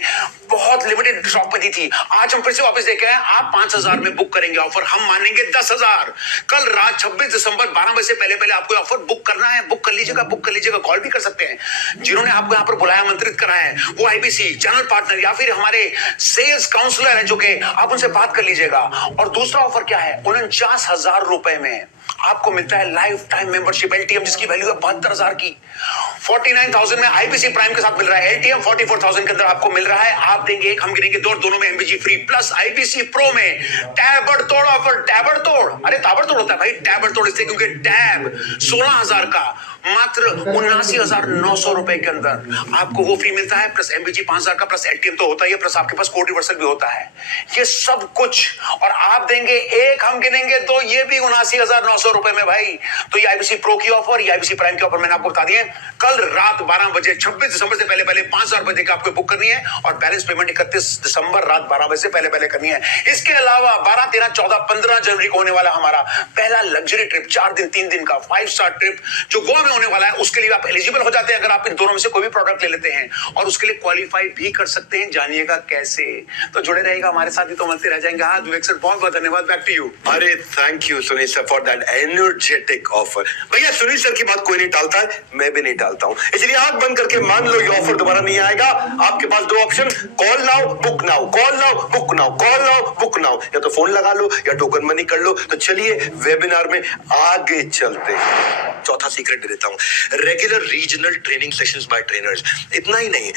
बहुत लिमिटेड स्टॉक पे दी थी, आज हम फिर से वापस देखे हैं। आप 5,000 में बुक करेंगे ऑफर, हम मानेंगे 10,000। कल रात 26 दिसंबर 12 बजे से पहले आपको ऑफर बुक करना है। बुक कर लीजिएगा। कॉल भी कर सकते हैं। जिन्होंने आपको यहाँ पर बुलाया, आमंत्रित करा है, वो आईबीसी चैनल पार्टनर या फिर हमारे सेल्स काउंसलर है, जो कि आप उनसे बात कर लीजिएगा। और दूसरा ऑफर क्या है? 49,000 रुपए में आपको मिलता है लाइफ टाइम मेंबरशिप एलटीएम, जिसकी वैल्यू है 72,000 की। 49,000 में आईबीसी प्राइम के साथ मिल रहा है एलटीएम। 44,000 के अंदर आपको मिल रहा है, आप देंगे एक, हम गिनेंगे दो, दोनों में MBG free. Plus IBC pro में ताबड़तोड़ ऑफर। ताबड़तोड़, अरे ताबड़तोड़ होता है भाई, ताबड़तोड़ इसलिए क्योंकि टैब 16,000 का मात्र 79,900 रुपए के अंदर आपको वो फ्री मिलता है। प्लस एमबीजी 5,000 का, प्लस एलटीएम तो होता ही है, प्लस आपके पास कोड रिवर्सल भी होता है। ये सब कुछ, और आप देंगे एक, हम गिनेंगे दो, ये भी 79,900 रुपए में भाई। तो ये आईबीसी प्रो की ऑफर, ये आईबीसी प्राइम की ऑफर मैंने आपको बता दी है। कल रात 12 बजे 26 दिसंबर से पहले 5,000 रुपए देकर आपको बुक करनी है, और बैलेंस पेमेंट 31 दिसंबर रात 12 बजे से पहले करनी है। इसके अलावा 12, 13, 14, 15 जनवरी को होने वाला हमारा पहला लग्जरी ट्रिप, 4 दिन 3 दिन का 5 स्टार ट्रिप जो गोवा में होने वाला है, उसके लिए आप एलिजिबल हो जाते हैं अगर आप इन दोनों में से कोई भी प्रोडक्ट ले लेते हैं, और उसके लिए क्वालिफाई भी कर सकते हैं। जानिएगा कैसे, तो जुड़े रहेगा हमारे साथ, ही तो मिलते रह जाएंगे। हाँ विवेक सर, बहुत बहुत धन्यवाद। Back to you. अरे thank you Sunil sir for that energetic offer. भैया सुनील सर की बात कोई नहीं टालता है, मैं भी नहीं टालता हूं, इसलिए आंख बंद करके मान लो ये ऑफर दोबारा नहीं आएगा। आपके पास दो option, call now book now, call now book now, call now book now. या तो फोन लगा लो या टोकन मनी कर लो। तो चलिए वेबिनार में आगे चलते हैं। चौथा सीक्रेट दे देता हूं, regular regional training sessions bye trainers. इतना ही नहीं,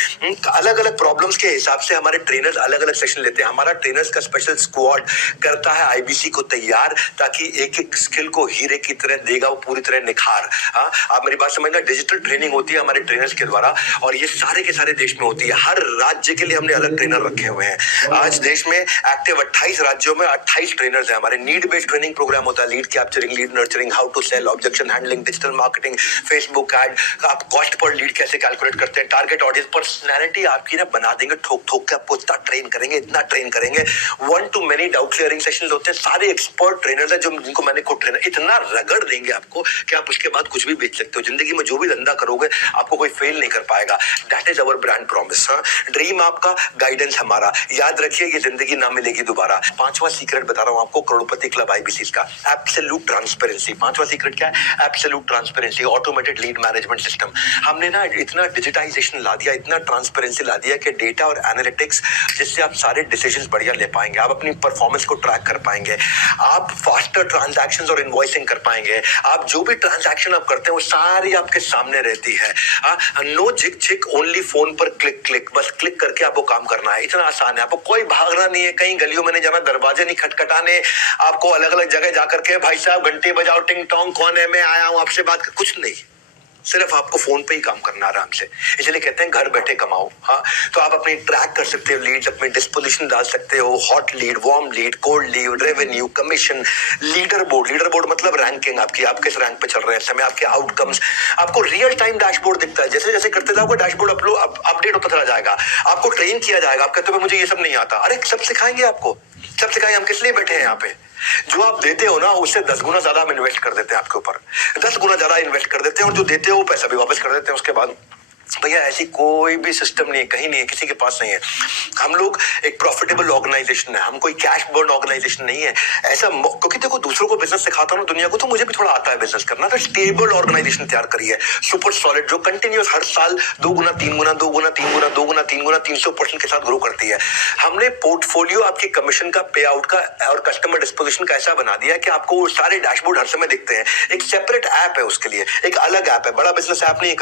अलग अलग प्रॉब्लम्स के हिसाब से हमारे ट्रेनर्स अलग अलग सेशन लेते हैं। हमारा ट्रेनर्स का स्पेशल स्क्वाड करता है आईबीसी को तैयार, ताकि एक एक स्किल को हीरे की तरह देगा वो पूरी तरह निखार। हाँ, आप मेरी बात समझना। डिजिटल ट्रेनिंग होती है हमारे ट्रेनर्स के द्वारा, और ये सारे के सारे देश में होती है। हर राज्य के लिए हमने अलग ट्रेनर रखे हुए हैं। आज देश में एक्टिव 28 राज्यों में 28 ट्रेनर्स हैं हमारे। नीड बेस्ड ट्रेनिंग प्रोग्राम होता है, lead capturing, lead nurturing, how to sell, objection handling, digital marketing, Facebook ad, आप कॉस्ट पर लीड कैसे कैलकुलेट करते हैं, टारगेट ऑडियंस, पर्सनैलिटी आपकी ना बना देंगे, ठोक ठोक के आपको इतना ट्रेन करेंगे, इतना ट्रेन करेंगे। 1 to many doubt clearing sessions होते हैं। सारे एक्सपर्ट ट्रेनर्स हैं जिनको मैंने खुद ट्रेनर, इतना रगड़ देंगे आपको कि आप उसके बाद कुछ भी बेच सकते हो। जिंदगी में जो भी धंधा करोगे आपको कोई फेल नहीं कर पाएगा। That is our brand promise. Dream आपका, गाइडेंस हमारा। याद रखिए ये जिंदगी ना मिलेगी दोबारा। पांचवा सीक्रेट बता रहा हूं आपको करोड़पति क्लब आईबीसी का, एब्सोल्यूट ट्रांसपेरेंसी। पांचवा सीक्रेट क्या है? Absolute transparency, automated lead management system. हमने ना इतना डिजिटाइजेशन ला दिया, इतना ट्रांसपेरेंसी ला दिया कि डेटा और एनालिटिक्स, जिससे आप सारे डिसीजंस बढ़िया ले पाएंगे, आप अपनी परफॉर्मेंस को ट्रैक कर पाएंगे, आप फास्टर ट्रांजैक्शंस और इनवॉइसिंग कर पाएंगे। आप जो भी ट्रांजैक्शन आप करते हैं वो सारी आपके सामने रहती है। नो झिक झिक, ओनली फोन पर क्लिक क्लिक, बस क्लिक करके आपको काम करना है। इतना आसान है, आपको कोई भागना नहीं है, कहीं गलियों में नहीं जाना, दरवाजे नहीं खटखटाने, आपको अलग अलग जगह जाकर के भाई साहब घंटे बजाओ, टिंग टोंग, कौन है, मैं आया हूं आपसे बात, कुछ नहीं। सिर्फ आपको फोन पे ही काम करना आराम से। इसलिए कहते हैं घर बैठे कमाओ। हाँ, तो आप अपनी ट्रैक कर सकते हो लीड्स, अपनी डिस्पोजिशन डाल सकते हो, hot lead, warm lead, cold lead, revenue, commission, leader board. Leader board मतलब रैंकिंग आपकी, आप किस रैंक पे चल रहे हैं समय, आपके आउटकम्स, आपको रियल टाइम डैशबोर्ड दिखता है। जैसे जैसे करते जाओगे डैशबोर्ड अपडेट होता चला जाएगा, आपको ट्रेन किया जाएगा। आप कहते हो मुझे ये सब नहीं आता, अरे सब सिखाएंगे आपको, सब सिखाएंगे। हम किस लिए बैठे हैं यहाँ पे? जो आप देते हो ना उससे 10 गुना ज्यादा हम इन्वेस्ट कर देते हैं आपके ऊपर, 10 गुना ज्यादा इन्वेस्ट कर देते हैं, और जो देते हो वो पैसा भी वापस कर देते हैं उसके बाद। भैया ऐसी कोई भी सिस्टम नहीं है, कहीं नहीं है, किसी के पास नहीं है। हम लोग एक प्रॉफिटेबल ऑर्गेनाइजेशन है, हम कोई कैश बर्न ऑर्गेनाइजेशन नहीं है। ऐसा क्योंकि देखो दूसरों को बिजनेस सिखाता हूं दुनिया को, तो मुझे भी थोड़ा आता है बिजनेस करना। तो स्टेबल ऑर्गेनाइजेशन तैयार करी है, सुपर सॉलिड, जो कंटिन्यूस हर साल 2 गुना 3 गुना 2 गुना 3 गुना 2 गुना 3 गुना 300% के साथ ग्रो करती है। हमने पोर्टफोलियो आपके कमीशन का, पे आउट का और कस्टमर डिस्पोजिशन का ऐसा बना दिया है कि आपको सारे डैशबोर्ड हर समय दिखते हैं। एक सेपरेट ऐप है उसके लिए, एक अलग ऐप है, बड़ा बिजनेस ऐप नहीं है,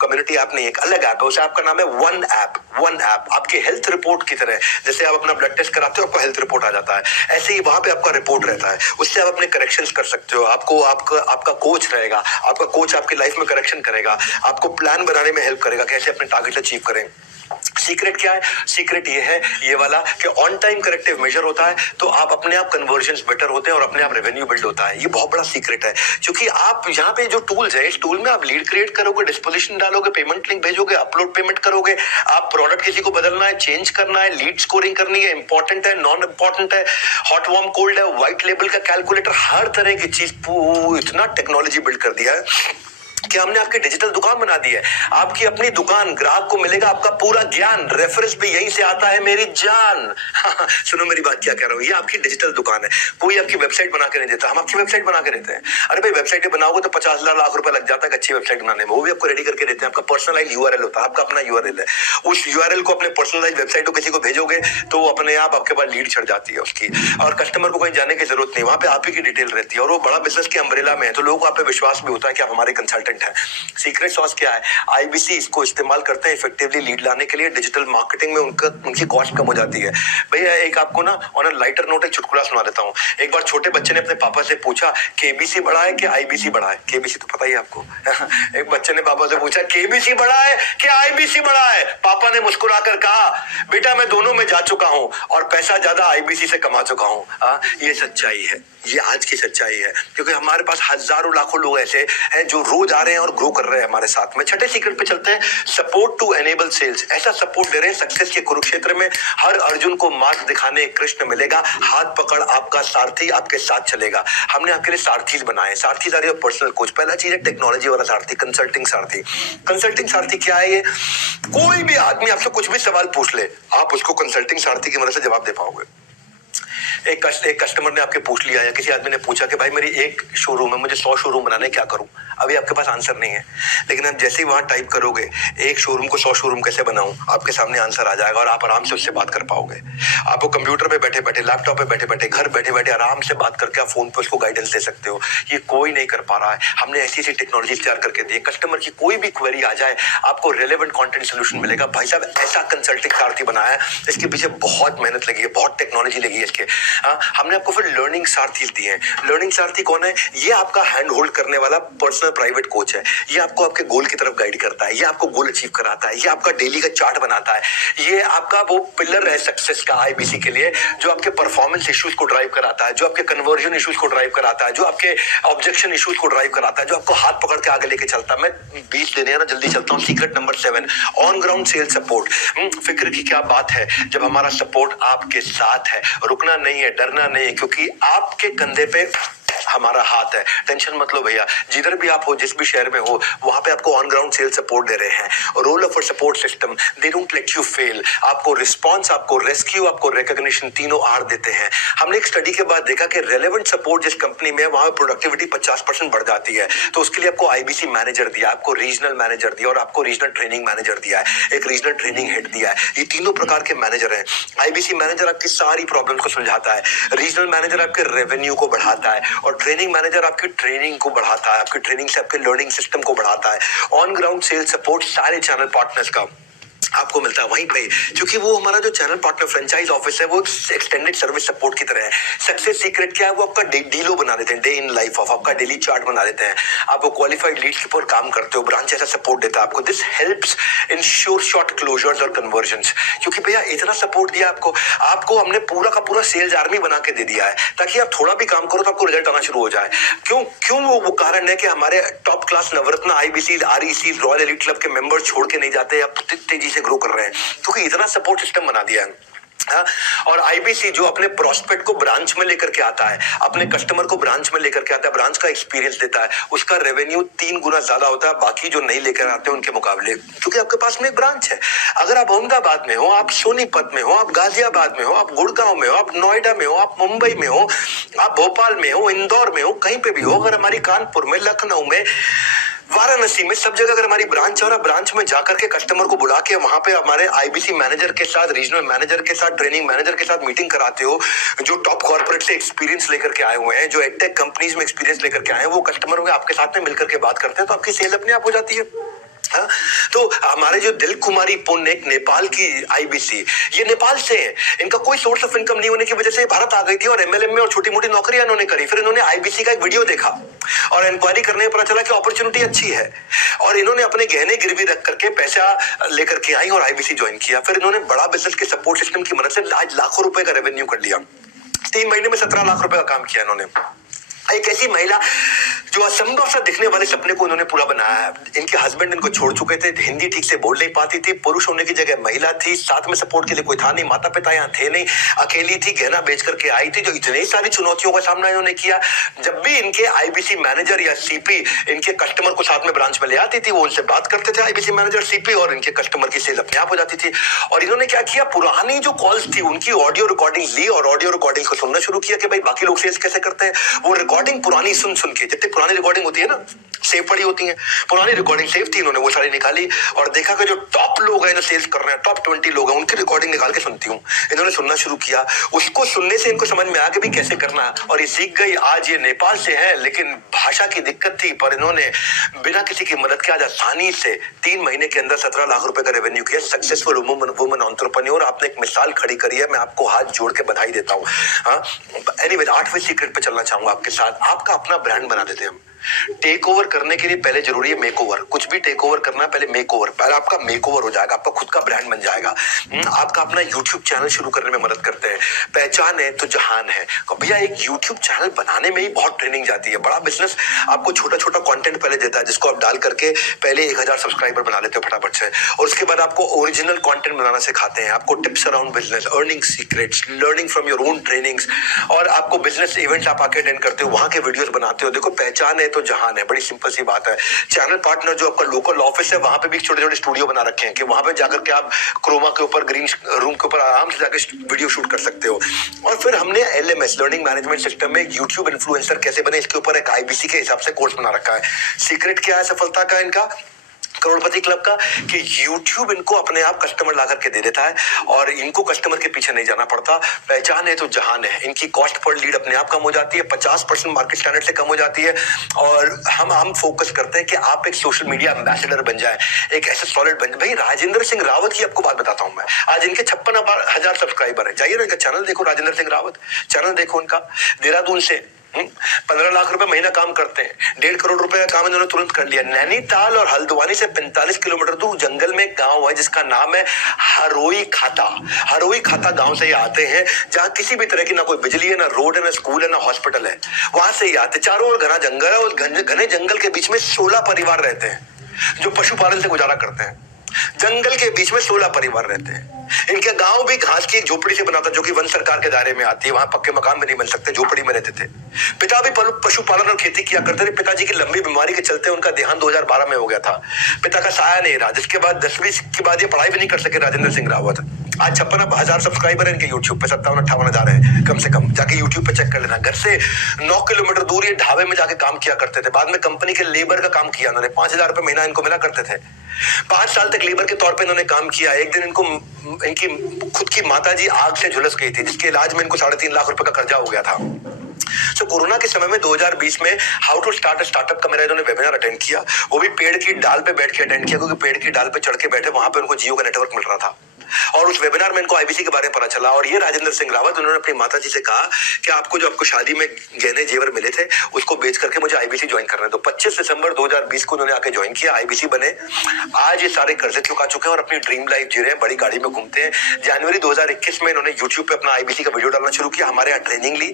कम्युनिटी ऐप नहीं है। एक अलग ऐप है, उस ऐप का नाम है वन ऐप आपके हेल्थ रिपोर्ट की तरह। जैसे आप अपना ब्लड टेस्ट कराते हो, आपका हेल्थ रिपोर्ट आ जाता है, ऐसे ही वहां पे आपका रिपोर्ट रहता है, उससे आप अपने करेक्शंस कर सकते हो। आपको आपका कोच रहेगा, आपका कोच आपकी लाइफ में करेक्शन करेगा, आपको प्लान बनाने में हेल्प करेगा, कैसे अपने टारगेट अचीव करें। सीक्रेट क्या है? सीक्रेट ये है, ये वाला कि ऑन टाइम करेक्टिव मेजर होता है, तो आप अपने आप कन्वर्जन्स बेटर होते हैं और अपने आप रेवेन्यू बिल्ड होता है। ये बहुत बड़ा सीक्रेट है, क्योंकि आप यहाँ पे जो टूल्स है, इस टूल में आप लीड क्रिएट करोगे, डिस्पोजिशन डालोगे, पेमेंट लिंक भेजोगे, अपलोड पेमेंट करोगे, आप प्रोडक्ट किसी को बदलना है, चेंज करना है, लीड स्कोरिंग करनी है, इंपॉर्टेंट है, नॉन इंपॉर्टेंट है, हॉट वार्म कोल्ड है, व्हाइट लेबल का कैलकुलेटर, हर तरह की चीज इतना टेक्नोलॉजी बिल्ड कर दिया है कि हमने आपकी डिजिटल दुकान बना दी है। आपकी अपनी दुकान, ग्राहक को मिलेगा आपका पूरा ज्ञान, रेफरेंस भी यहीं से आता है मेरी जान। सुनो मेरी बात क्या कह रहा हूँ, ये आपकी डिजिटल दुकान है, कोई आपकी वेबसाइट बना के नहीं देता, हम आपकी वेबसाइट बना के देते हैं। अरे भाई वेबसाइट बनाओगे तो 50,000 लाख रुपए लग जाता है अच्छी वेबसाइट बनाने में, वो भी आपको रेडी करके देते हैं। आपका पर्सनलाइज यूआरएल होता है, आपका अपना यूआरएल है, उस यूआरएल को अपने पर्सनलाइज वेबसाइट को किसी को भेजोगे तो अपने आप आपके पास लीड चढ़ जाती है उसकी, और कस्टमर को कहीं जाने की जरूरत नहीं, वहां पे आप ही की डिटेल रहती है, और वो बड़ा बिजनेस के अम्ब्रेला में है, तो लोगों को आप पे विश्वास भी होता है कि आप हमारे कंसल्टेंट हैं। सीक्रेट सॉस क्या है? आईबीसी इसको इस्तेमाल करते हैं इफेक्टिवली लीड लाने के लिए, डिजिटल मार्केटिंग में उनकी कॉस्ट कम हो जाती है। भैया एक आपको ना ऑन अ लाइटर नोट एक चुटकुला सुना देता हूँ। एक बार छोटे बच्चे ने अपने पापा से पूछा केबीसी बड़ा है कि आईबीसी बड़ा है? केबीसी तो पता ही है आपको। एक बच्चे ने पापा से पूछा केबीसी बड़ा है कि आईबीसी बड़ा है? पापा ने मुस्कुराकर कहा बेटा मैं दोनों में जा चुका हूं और पैसा ज्यादा आईबीसी से कमा चुका हूं। ये सच्चाई है, ये आज की सच्चाई है, क्योंकि हमारे पास हजारों लाखों लोग ऐसे हैं जो रोज आ रहे हैं और ग्रो कर रहे हैं हमारे साथ में। छठे सीक्रेट पे चलते हैं, सपोर्ट टू एनेबल सेल्स। ऐसा सपोर्ट दे रहे हैं सक्सेस के कुरुक्षेत्र में हर अर्जुन को मार्ग दिखाने कृष्ण मिलेगा, हाथ पकड़ आपका सारथी आपके साथ चलेगा। हमने आपके लिए सारथीज बनाए, सारथीज आर योर पर्सनल कोच। पहला चीज है टेक्नोलॉजी वाला सारथी, कंसल्टिंग सारथी। कंसल्टिंग सारथी क्या है? ये कोई भी आदमी आपसे कुछ भी सवाल पूछ ले, आप उसको कंसल्टिंग सारथी की मदद से जवाब दे पाओगे। एक कस्टमर ने आपके पूछ लिया या किसी आदमी ने पूछा कि भाई मेरी एक शोरूम है, मुझे 100 शोरूम बनाने, क्या करूं? अभी आपके पास आंसर नहीं है, लेकिन आप जैसे ही वहां टाइप करोगे एक शोरूम को 100 शोरूम कैसे बनाऊं, आपके सामने आंसर आ जाएगा और आप आराम से उससे बात कर पाओगे। आपको कंप्यूटर पे बैठे बैठे, लैपटॉप पे बैठे बैठे, घर बैठे बैठे आराम से बात करके आप फोन पे उसको गाइडेंस दे सकते हो। ये कोई नहीं कर पा रहा है, हमने ऐसी ऐसी टेक्नोलॉजी तैयार करके दी है। कस्टमर की कोई भी क्वेरी आ जाए आपको रेलेवेंट कंटेंट सोल्यूशन मिलेगा। भाई साहब ऐसा कंसल्टिंग सारथी बनाया है, इसके पीछे बहुत मेहनत लगी है, बहुत टेक्नोलॉजी लगी है इसके। हमने आपको फिर लर्निंग सारथी दिए हैं। लर्निंग सारथी कौन है? ये आपका हैंड होल्ड करने वाला पर्सनल प्राइवेट कोच है। ये आपको आपके गोल की तरफ गाइड करता है, ये आपको गोल अचीव कराता है, ये आपका डेली का चार्ट बनाता है, ये आपका वो पिलर है सक्सेस का आईबीसी के लिए, जो आपके परफॉर्मेंस इश्यूज को ड्राइव कराता है, जो आपके कन्वर्जन इश्यूज को ड्राइव कराता है, जो आपके ऑब्जेक्शन इश्यूज को ड्राइव कराता है, जो आपको हाथ पकड़ के आगे लेके चलता है। मैं 20 देने ना जल्दी चलता हूँ। Secret number 7, on ground sales support. फिक्र की क्या बात है जब हमारा सपोर्ट आपके साथ है। रुकना नहीं है, डरना नहीं है, क्योंकि आपके कंधे पे हमारा हाथ है। टेंशन मत लो भैया, जिधर भी आप हो, जिस भी शहर में हो, वहां पे आपको ऑन ग्राउंड सेल सपोर्ट दे रहे हैं। Role of support system, they don't let you fail. आपको रिस्पांस, आपको रेस्क्यू, आपको रिकॉग्निशन, तीनों आर देते हैं। हमने एक स्टडी के बाद देखा कि रेलेवेंट सपोर्ट जिस कंपनी में है वहां प्रोडक्टिविटी 50% बढ़ जाती है। तो उसके लिए आपको आईबीसी मैनेजर दिया, आपको रीजनल मैनेजर दिया और आपको रीजनल ट्रेनिंग मैनेजर दिया है, एक रीजनल ट्रेनिंग हेड दिया है। ये तीनों प्रकार के मैनेजर हैं। आईबीसी मैनेजर आपकी सारी प्रॉब्लम को सुलझाता है, रीजनल मैनेजर आपके रेवेन्यू को बढ़ाता है और ट्रेनिंग मैनेजर आपकी ट्रेनिंग को बढ़ाता है, आपकी ट्रेनिंग से आपके लर्निंग सिस्टम को बढ़ाता है। ऑन ग्राउंड सेल्स सपोर्ट सारे चैनल पार्टनर्स का आपको मिलता है वहीं पे, क्योंकि वो हमारा जो चैनल पार्टनर फ्रेंचाइज ऑफिस है वो एक्सटेंडेड सर्विस सपोर्ट की तरह है। सक्सेस सीक्रेट क्या है? वो आपका डीलो बना देते हैं, डे इन लाइफ ऑफ, आपका डेली चार्ट बना देते हैं। आप वो क्वालिफाइड लीड्स के ऊपर काम करते हो, ब्रांच ऐसा सपोर्ट देता है आपको। This helps ensure short closures और कन्वर्जन्स, क्योंकि भैया इतना सपोर्ट दिया आपको हमने पूरा का पूरा सेल्स आर्मी बना के दे दिया है, ताकि आप थोड़ा भी काम करो तो आपको रिजल्ट आना शुरू हो जाए। क्यों वो कारण है कि हमारे top class Navratna, IBC, REC, royal elite club के मेंबर छोड़ के नहीं जाते, अब तेजी से ग्रो कर रहे हैं, क्योंकि इतना सपोर्ट सिस्टम बना दिया है। और आईबीसी जो अपने प्रोस्पेक्ट को ब्रांच में लेकर के आता है, अपने कस्टमर को ब्रांच में लेकर के आता है, ब्रांच का एक्सपीरियंस देता है, उसका रेवेन्यू 3 गुना ज्यादा होता है बाकी जो नहीं लेकर आते हैं उनके मुकाबले, क्योंकि आपके पास में एक ब्रांच है। अगर आप अहमदाबाद में हो, आप सोनीपत में हो, आप गाजियाबाद में हो, आप गुड़गांव में हो, आप नोएडा में हो, आप मुंबई में हो, आप भोपाल में हो, इंदौर में हो, कहीं पे भी हो, अगर हमारी कानपुर में, लखनऊ में, वाराणसी में, सब जगह अगर हमारी ब्रांच है और आप ब्रांच में जाकर के कस्टमर को बुला के वहां पे हमारे आईबीसी मैनेजर के साथ, रीजनल मैनेजर के साथ, ट्रेनिंग मैनेजर के साथ मीटिंग कराते हो, जो टॉप कॉर्पोरेट से एक्सपीरियंस लेकर के आए हुए हैं, जो एडटेक कंपनीज में एक्सपीरियंस लेकर के आए हैं, वो कस्टमर में आपके साथ में मिलकर के बात करते हैं, तो आपकी सेल अपने आप हो जाती है। हाँ, तो हमारे जो दिल कुमारी पुण्य एक नेपाल की आईबीसी, ये नेपाल से है, इनका कोई सोर्स ऑफ इनकम नहीं होने की वजह से भारत आ गई थी और एमएलएम में और छोटी मोटी नौकरियां इन्होंने करी। फिर इन्होंने आईबीसी का एक वीडियो देखा और इंक्वायरी करने में पता चला कि अपॉर्चुनिटी अच्छी है और इन्होंने अपने गहने गिरवी रख करके पैसा लेकर के आई और आईबीसी ज्वाइन किया। फिर इन्होंने बड़ा बिजनेस के सपोर्ट सिस्टम की मदद से आज लाखों रुपए का रेवेन्यू कर लिया। 3 महीने में 17 लाख रुपए का काम किया इन्होंने। एक ऐसी महिला जो असंभव सा दिखने वाले सपने को उन्होंने पूरा बनाया है। इनके हस्बैंड इनको छोड़ चुके थे, हिंदी ठीक से बोल नहीं पाती थी, पुरुष होने की जगह महिला थी, साथ में सपोर्ट के लिए कोई था नहीं, माता पिता यहाँ थे नहीं, अकेली थी, गहना बेच करके आई थी। जो इतनी सारी चुनौतियों का सामना इन्होंने किया, जब भी इनके आईबीसी मैनेजर या सीपी इनके कस्टमर को साथ में ब्रांच में ले आती थी, वो उनसे बात करते थे आईबीसी मैनेजर सीपी और इनके कस्टमर की सेल अपने आप हो जाती थी। और इन्होंने क्या किया, पुरानी जो कॉल्स थी उनकी ऑडियो रिकॉर्डिंग ली और ऑडियो रिकॉर्डिंग को सुनना शुरू किया कि भाई बाकी लोग सेल्स कैसे करते हैं। वो रिकॉर्डिंग पुरानी सुन के, जितनी पुरानी रिकॉर्डिंग होती है ना, सेव पड़ी होती है, पुरानी रिकॉर्डिंग सेव थी, इन्होंने वो सारी निकाली और देखा कि जो टॉप लोग हैं जो सेल्स कर रहे हैं, टॉप 20 लोग हैं, उनकी रिकॉर्डिंग निकाल के सुनती हूँ। इन्होंने सुनना शुरू किया, उसको सुनने से इनको समझ में आ गया भी कैसे करना है और ये सीख गई। आज ये नेपाल से है लेकिन भाषा की दिक्कत थी, पर इन्होंने बिना किसी की मदद के आज आसानी से 3 महीने के अंदर 17 लाख रुपए का रेवेन्यू किया। सक्सेसफुल वुमन एंटरप्रेन्योर, आपने एक मिसाल खड़ी करी है, मैं आपको हाथ जोड़ के बधाई देता हूँ। हाँ, एनीवे 8वें सीक्रेट पे चलना चाहूंगा आपके साथ। आपका अपना ब्रांड बना देते हैं हम। टेक ओवर करने के लिए पहले जरूरी है मेक ओवर। कुछ भी टेक ओवर करना है पहले मेक ओवर, पहले आपका मेक ओवर हो जाएगा, आपका खुद का ब्रांड बन जाएगा। आपका अपना यूट्यूब चैनल शुरू करने में मदद करते हैं। पहचान है तो जहान है। भैया एक यूट्यूब चैनल बनाने में ही बहुत ट्रेनिंग जाती है। बड़ा बिजनेस आपको छोटा छोटा कंटेंट पहले देता है जिसको आप डाल करके पहले 1000 सब्सक्राइबर बना लेते हो फटाफट से, और उसके बाद आपको ओरिजिनल कंटेंट बनाना सिखाते हैं, आपको tips around business, earning secrets, learning from your own trainings, और आपको बिजनेस इवेंट्स आप आके अटेंड करते हो, वहां के वीडियोस बनाते हो। देखो पहचान है तो जहान है, बड़ी सिंपल सी बात है। चैनल पार्टनर जो आपका लोकल ऑफिस है वहां पे भी छोटे छोटे स्टूडियो बना रखे हैं कि वहां पे जाकर के आप क्रोमा के ऊपर, ग्रीन रूम के ऊपर आराम से जाकर वीडियो शूट कर सकते हो। और फिर हमने LMS लर्निंग मैनेजमेंट सिस्टम में यूट्यूब इन्फ्लुएंसर कैसे बने, इसके ऊपर एक IBC के हिसाब से कोर्स बना रखा है। सीक्रेट क्या है सफलता का इनका, करोड़पति क्लब का, कि YouTube इनको अपने आप कस्टमर ला करके दे देता है और इनको कस्टमर के पीछे नहीं जाना पड़ता। पहचान है तो जहान है। इनकी कॉस्ट पर लीड अपने आप कम हो जाती है, 50% मार्केट स्टैंडर्ड से कम हो जाती है। और हम फोकस करते हैं कि आप एक सोशल मीडिया एम्बेसडर बन जाए, एक ऐसे सॉलिड बन जाए। भाई राजेंद्र सिंह रावत की आपको बात बताता हूं मैं, आज इनके 56,000 सब्सक्राइबर है। जाइए ना इनका चैनल देखो, राजेंद्र सिंह रावत चैनल देखो उनका, देहरादून से 15 लाख रुपए महीना काम करते हैं, 1.5 करोड़ रुपए का काम इन्होंने तुरंत कर लिया। नैनीताल और हल्द्वानी से 45 किलोमीटर दूर जंगल में एक गांव है जिसका नाम है हरोई खाता। हरोई खाता गांव से ये आते हैं जहां किसी भी तरह की ना कोई बिजली है, ना रोड है, ना स्कूल है, ना हॉस्पिटल है। वहां से ही आते, चारों ओर घना जंगल है और घने जंगल के बीच में 16 परिवार रहते हैं जो पशुपालन से गुजारा करते हैं। जंगल के बीच में 16 परिवार रहते हैं। इनके गांव भी घास की एक झोपड़ी से बना था जो कि वन सरकार के दायरे में आती है, वहां पक्के मकान भी नहीं बन सकते, झोपड़ी में रहते थे। पिता भी पशुपालन और खेती किया करते थे। पिताजी की लंबी बीमारी के चलते उनका देहांत 2012 में हो गया था। पिता का साया नहीं रहा, जिसके बाद 10वीं के बाद ये पढ़ाई भी नहीं कर सके राजेंद्र सिंह रावत। आज 56,000 सब्सक्राइबर है इनके यूट्यूब पे, 57-58 हजार है कम से कम, जाके यूट्यूब पे चेक कर लेना। घर से 9 किलोमीटर दूर ये ढाबे में जाके काम किया करते थे। बाद में कंपनी के लेबर का काम किया उन्होंने, 5,000 रुपए महीना इनको मिला करते थे। 5 साल तक लेबर के तौर पे इन्होंने काम किया। एक दिन इनकी खुद की माताजी आग से झुलस गई थी, जिसके इलाज में इनको 3.5 लाख रुपए का कर्जा हो गया था। तो कोरोना के समय में 2020 में how to start a startup का मेरा इन्होंने वेबिनार अटेंड किया। वो भी पेड़ की डाल पे बैठ के अटेंड किया, क्योंकि पेड़ की डाल पे चढ़ के बैठे, वहां पे उनको जियो का नेटवर्क मिल रहा था। और उस वेबिनार में इनको IBC के बारे में पता चला। और ये राजेंद्र सिंह रावत, उन्होंने अपनी माताजी से कहा कि आपको शादी में गहने जेवर मिले थे उसको बेच करके मुझे IBC ज्वाइन करना है। तो 25 दिसंबर 2020 को उन्होंने आके ज्वाइन किया, IBC बने। आज ये सारे कर्जे चुका चुके हैं और अपनी ड्रीम लाइफ जी रहे हैं, बड़ी गाड़ी में घूमते हैं। जनवरी 2021 में इन्होंने यूट्यूब पे अपना IBC का वीडियो डालना शुरू किया। हमारे यहाँ ट्रेनिंग ली,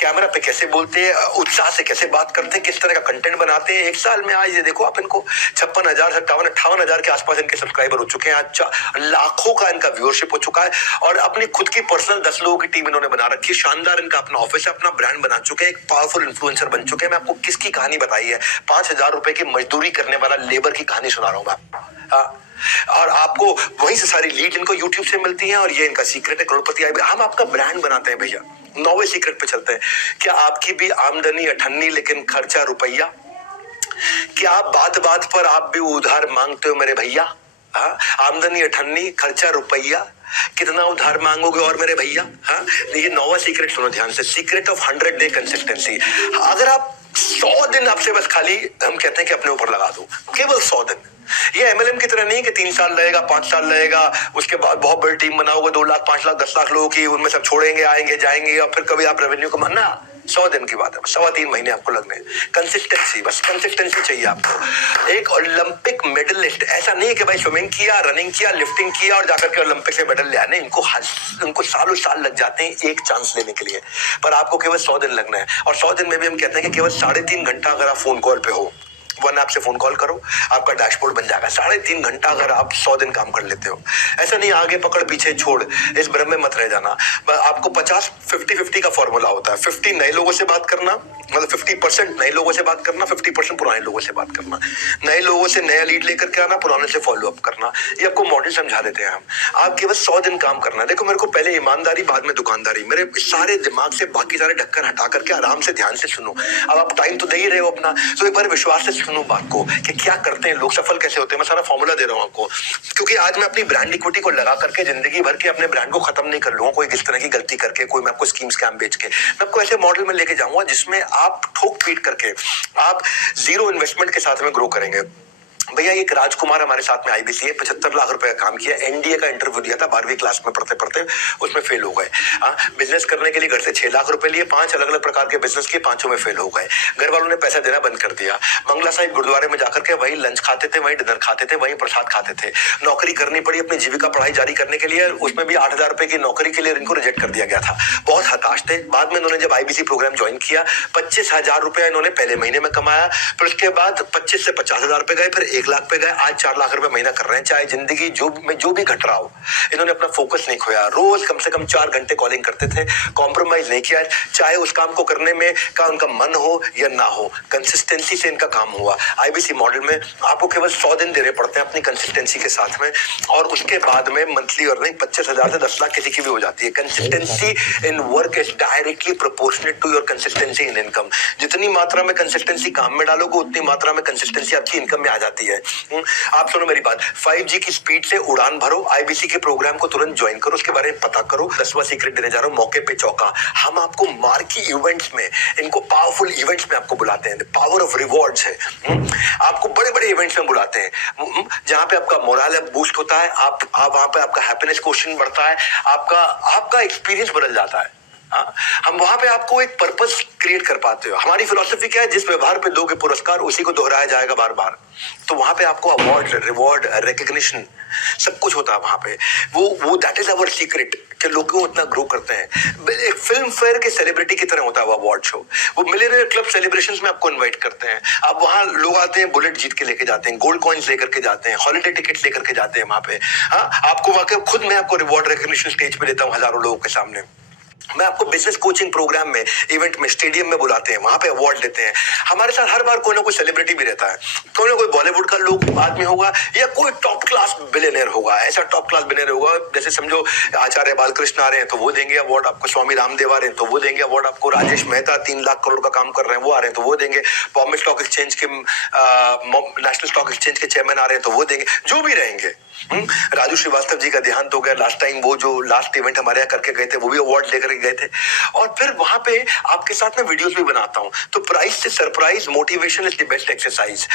कैमरा पे कैसे बोलते हैं, उत्साह से कैसे बात करते हैं, किस तरह का कंटेंट बनाते हैं। 1 साल में आज ये देखो आप, इनको 56,000, 57-58 के आसपास इनके सब्सक्राइबर हो चुके हैं। आज लाखों का इनका व्यूअरशिप हो चुका है और अपनी खुद की पर्सनल 10 लोगों की टीम इन्होंने बना रखी है। शानदार इनका अपना ऑफिस है, अपना ब्रांड बना चुके हैं, एक पावरफुल इन्फ्लुएंसर बन चुके हैं। मैं आपको किसकी कहानी बताई है, 5,000 रुपए की मजदूरी करने वाला लेबर की कहानी सुना रहा हूं मैं। और आपको वहीं से सारी लीड इनको यूट्यूब से मिलती है और ये इनका सीक्रेट है करोड़पति। हम आपका ब्रांड बनाते हैं भैया। 9वें सीक्रेट पे चलते हैं। क्या आपकी भी आमदनी अठन्नी लेकिन खर्चा रुपया? क्या बात बात पर आप भी उधार मांगते हो मेरे भैया? आमदनी अठन्नी, खर्चा रुपया, कितना उधार मांगोगे और मेरे भैया? ये 9वां सीक्रेट सुनो ध्यान से, सीक्रेट ऑफ 100 डे कंसिस्टेंसी। अगर आप 100 दिन आपसे बस खाली हम कहते हैं कि अपने ऊपर लगा दो, केवल 100 दिन। ये एमएलएम की तरह नहीं कि 3 साल लगेगा, 5 साल लगेगा, उसके बाद बहुत बड़ी टीम बनाओगे, 2 लाख, 5 लाख, 10 लाख लोगों की, उनमें सब छोड़ेंगे, आएंगे, जाएंगे, और फिर कभी आप रेवेन्यू कमाना। 100 दिन की बात है, 3.25 महीने आपको लगने। कंसिस्टेंसी, बस कंसिस्टेंसी चाहिए आपको। एक ओलंपिक मेडलिस्ट ऐसा नहीं है कि भाई स्विमिंग किया, रनिंग किया, लिफ्टिंग किया और जाकर के ओलंपिक से मेडल ले आने। इनको सालों साल लग जाते हैं एक चांस लेने के लिए, पर आपको केवल 100 दिन लगना है। और 100 दिन में भी हम कहते हैं कि केवल 3.5 घंटा अगर आप फोन कॉल पे हो, वन ऐप से फोन कॉल करो, आपका डैशबोर्ड बन जाएगा। 3.5 घंटा अगर आप 100 दिन काम कर लेते हो, ऐसा नहीं आगे पकड़ पीछे छोड़, इस भ्रम में मत रह जाना। आपको 50-50 का फॉर्मूला होता है। 50 नए लोगों से बात करना, मतलब 50% नए लोगों से बात करना, 50% पुराने लोगों से बात करना। नए लोगों से नया लीड लेकर के आना, पुराने से फॉलो अप करना। ये आपको मॉडल समझा देते हैं हम। आप केवल 100 दिन काम करना। देखो, मेरे को पहले ईमानदारी, बाद में दुकानदारी। मेरे सारे दिमाग से बाकी सारे ढक्कन हटा करके आराम से ध्यान से सुनो। अब आप टाइम तो दे ही रहे हो अपना, तो एक बार विश्वास से सुनो बात को कि क्या करते हैं लोग, सफल कैसे होते हैं। मैं सारा फॉर्मूला दे रहा हूं आपको, क्योंकि आज मैं अपनी ब्रांड इक्विटी को लगा करके जिंदगी भर के अपने ब्रांड को खत्म नहीं कर लूंगा कोई इस तरह की गलती करके, कोई मैं आपको स्कीम स्कैम बेच के। मैं आपको ऐसे मॉडल में लेके जाऊंगा जिसमें आप ठोक पीट करके आप जीरो इन्वेस्टमेंट के साथ में ग्रो करेंगे। भैया, एक राजकुमार हमारे साथ में आईबीसी है, 75 लाख रुपए का काम किया, एनडीए का इंटरव्यू दिया था, 12वीं क्लास में पढ़ते पढ़ते उसमें फेल हो गए। बिजनेस करने के लिए घर से 6 लाख रुपए लिए, 5 अलग अलग प्रकार के बिजनेस किए, 5 में फेल हो गए। घर वालों ने पैसा देना बंद कर दिया। मंगला साहिब गुरुद्वारे में जाकर के वही लंच खाते थे, वही डिनर खाते थे, वही प्रसाद खाते थे। नौकरी करनी पड़ी अपनी जीविका पढ़ाई जारी करने के लिए, उसमें भी 8,000 रुपए की नौकरी के लिए इनको रिजेक्ट कर दिया गया था। बहुत हताश थे। बाद में इन्होंने जब आईबीसी प्रोग्राम ज्वाइन किया, 25,000 रुपया इन्होंने पहले महीने में कमाया, फिर उसके बाद 25 से 50,000 रुपए गए, फिर 1 लाख पे गए, आज 4 लाख रुपए महीना कर रहे हैं। चाहे जिंदगी जो भी घट रहा हो, इन्होंने अपना फोकस नहीं खोया। रोज कम से कम 4 घंटे कॉलिंग करते थे, कॉम्प्रोमाइज नहीं किया, चाहे उस काम को करने में का उनका मन हो या ना हो, कंसिस्टेंसी से इनका काम हुआ। आईबीसी मॉडल में आपको केवल 100 दिन देने पड़ते हैं अपनी कंसिस्टेंसी के साथ में, और उसके बाद में मंथली अर्निंग 25,000 से 10 लाख किसी की भी हो जाती है। Consistency in work is directly proportionate to your consistency in income. जितनी मात्रा में कंसिस्टेंसी काम में डालोगे, उतनी मात्रा में कंसिस्टेंसी आपकी इनकम में आ जाती है। आप सुनो मेरी बात, 5G की स्पीड से उड़ान भरो। आईबीसी के प्रोग्राम को तुरंत ज्वाइन करो, उसके बारे में पता करो। 10वां सीक्रेट देने जा रहा हूं, मौके पे चौका। हम आपको मार्की इवेंट्स में, इनको पावरफुल इवेंट्स में आपको बुलाते हैं। पावर ऑफ रिवॉर्ड्स है। आपको बड़े बड़े इवेंट्स में बुलाते हैं, जहां पे आपका मोरल बूस्ट होता है, आप वहां पे आपका हैप्पीनेस क्वेश्चन बढ़ता है, आपका एक्सपीरियंस बदल जाता है। हम वहां पे आपको एक पर्पस क्रिएट कर पाते हो। हमारी फिलॉसफी क्या है, जिस व्यवहार पे दोगे पुरस्कार, उसी को दोहराया जाएगा बार बार। तो वहां पे आपको अवार्ड, रिवॉर्ड, रिकग्निशन सब कुछ होता है वहां पे। वो दैट इज आवर सीक्रेट कि लोग क्यों इतना ग्रो करते हैं। एक फिल्म फेयर के सेलिब्रिटी की तरह होता है वो अवार्ड शो। वो मिलियनेयर क्लब सेलिब्रेशंस में आपको इनवाइट करते हैं। अब वहां लोग आते हैं, बुलेट जीत के लेके जाते हैं, गोल्ड कॉइन्स लेकर के जाते हैं, हॉलिडे टिकट्स लेकर के जाते हैं वहां पे। आपको वहां खुद मैं आपको रिवॉर्ड रिकग्निशन स्टेज पे देता हूँ हजारों लोगों के सामने। मैं आपको बिजनेस कोचिंग प्रोग्राम में, इवेंट में, स्टेडियम में बुलाते हैं, वहां पे अवार्ड देते हैं। हमारे साथ हर बार कोई ना कोई सेलिब्रिटी भी रहता है। कोई ना कोई बॉलीवुड का लोग आदमी होगा, या कोई टॉप क्लास बिलियनियर होगा। ऐसा टॉप क्लास बिलियनियर होगा, जैसे समझो आचार्य बालकृष्ण आ रहे हैं तो वो देंगे अवार्ड आपको, स्वामी रामदेव आ रहे हैं तो वो देंगे अवार्ड आपको, राजेश मेहता 3 लाख करोड़ का काम कर रहे हैं वो आ रहे हैं तो वो देंगे, बॉम्बे स्टॉक एक्सचेंज के नेशनल स्टॉक एक्सचेंज के चेयरमैन आ रहे हैं तो वो देंगे, जो भी रहेंगे। राजू श्रीवास्तव जी का देहांत हो गया लास्ट टाइम, वो जो लास्ट इवेंट हमारे यहाँ करके गए थे, वो भी अवार्ड लेकर के गए थे। और फिर वहां पे आपके साथ में वीडियोस भी बनाता हूं। तो प्राइस से surprise, motivation is the best exercise.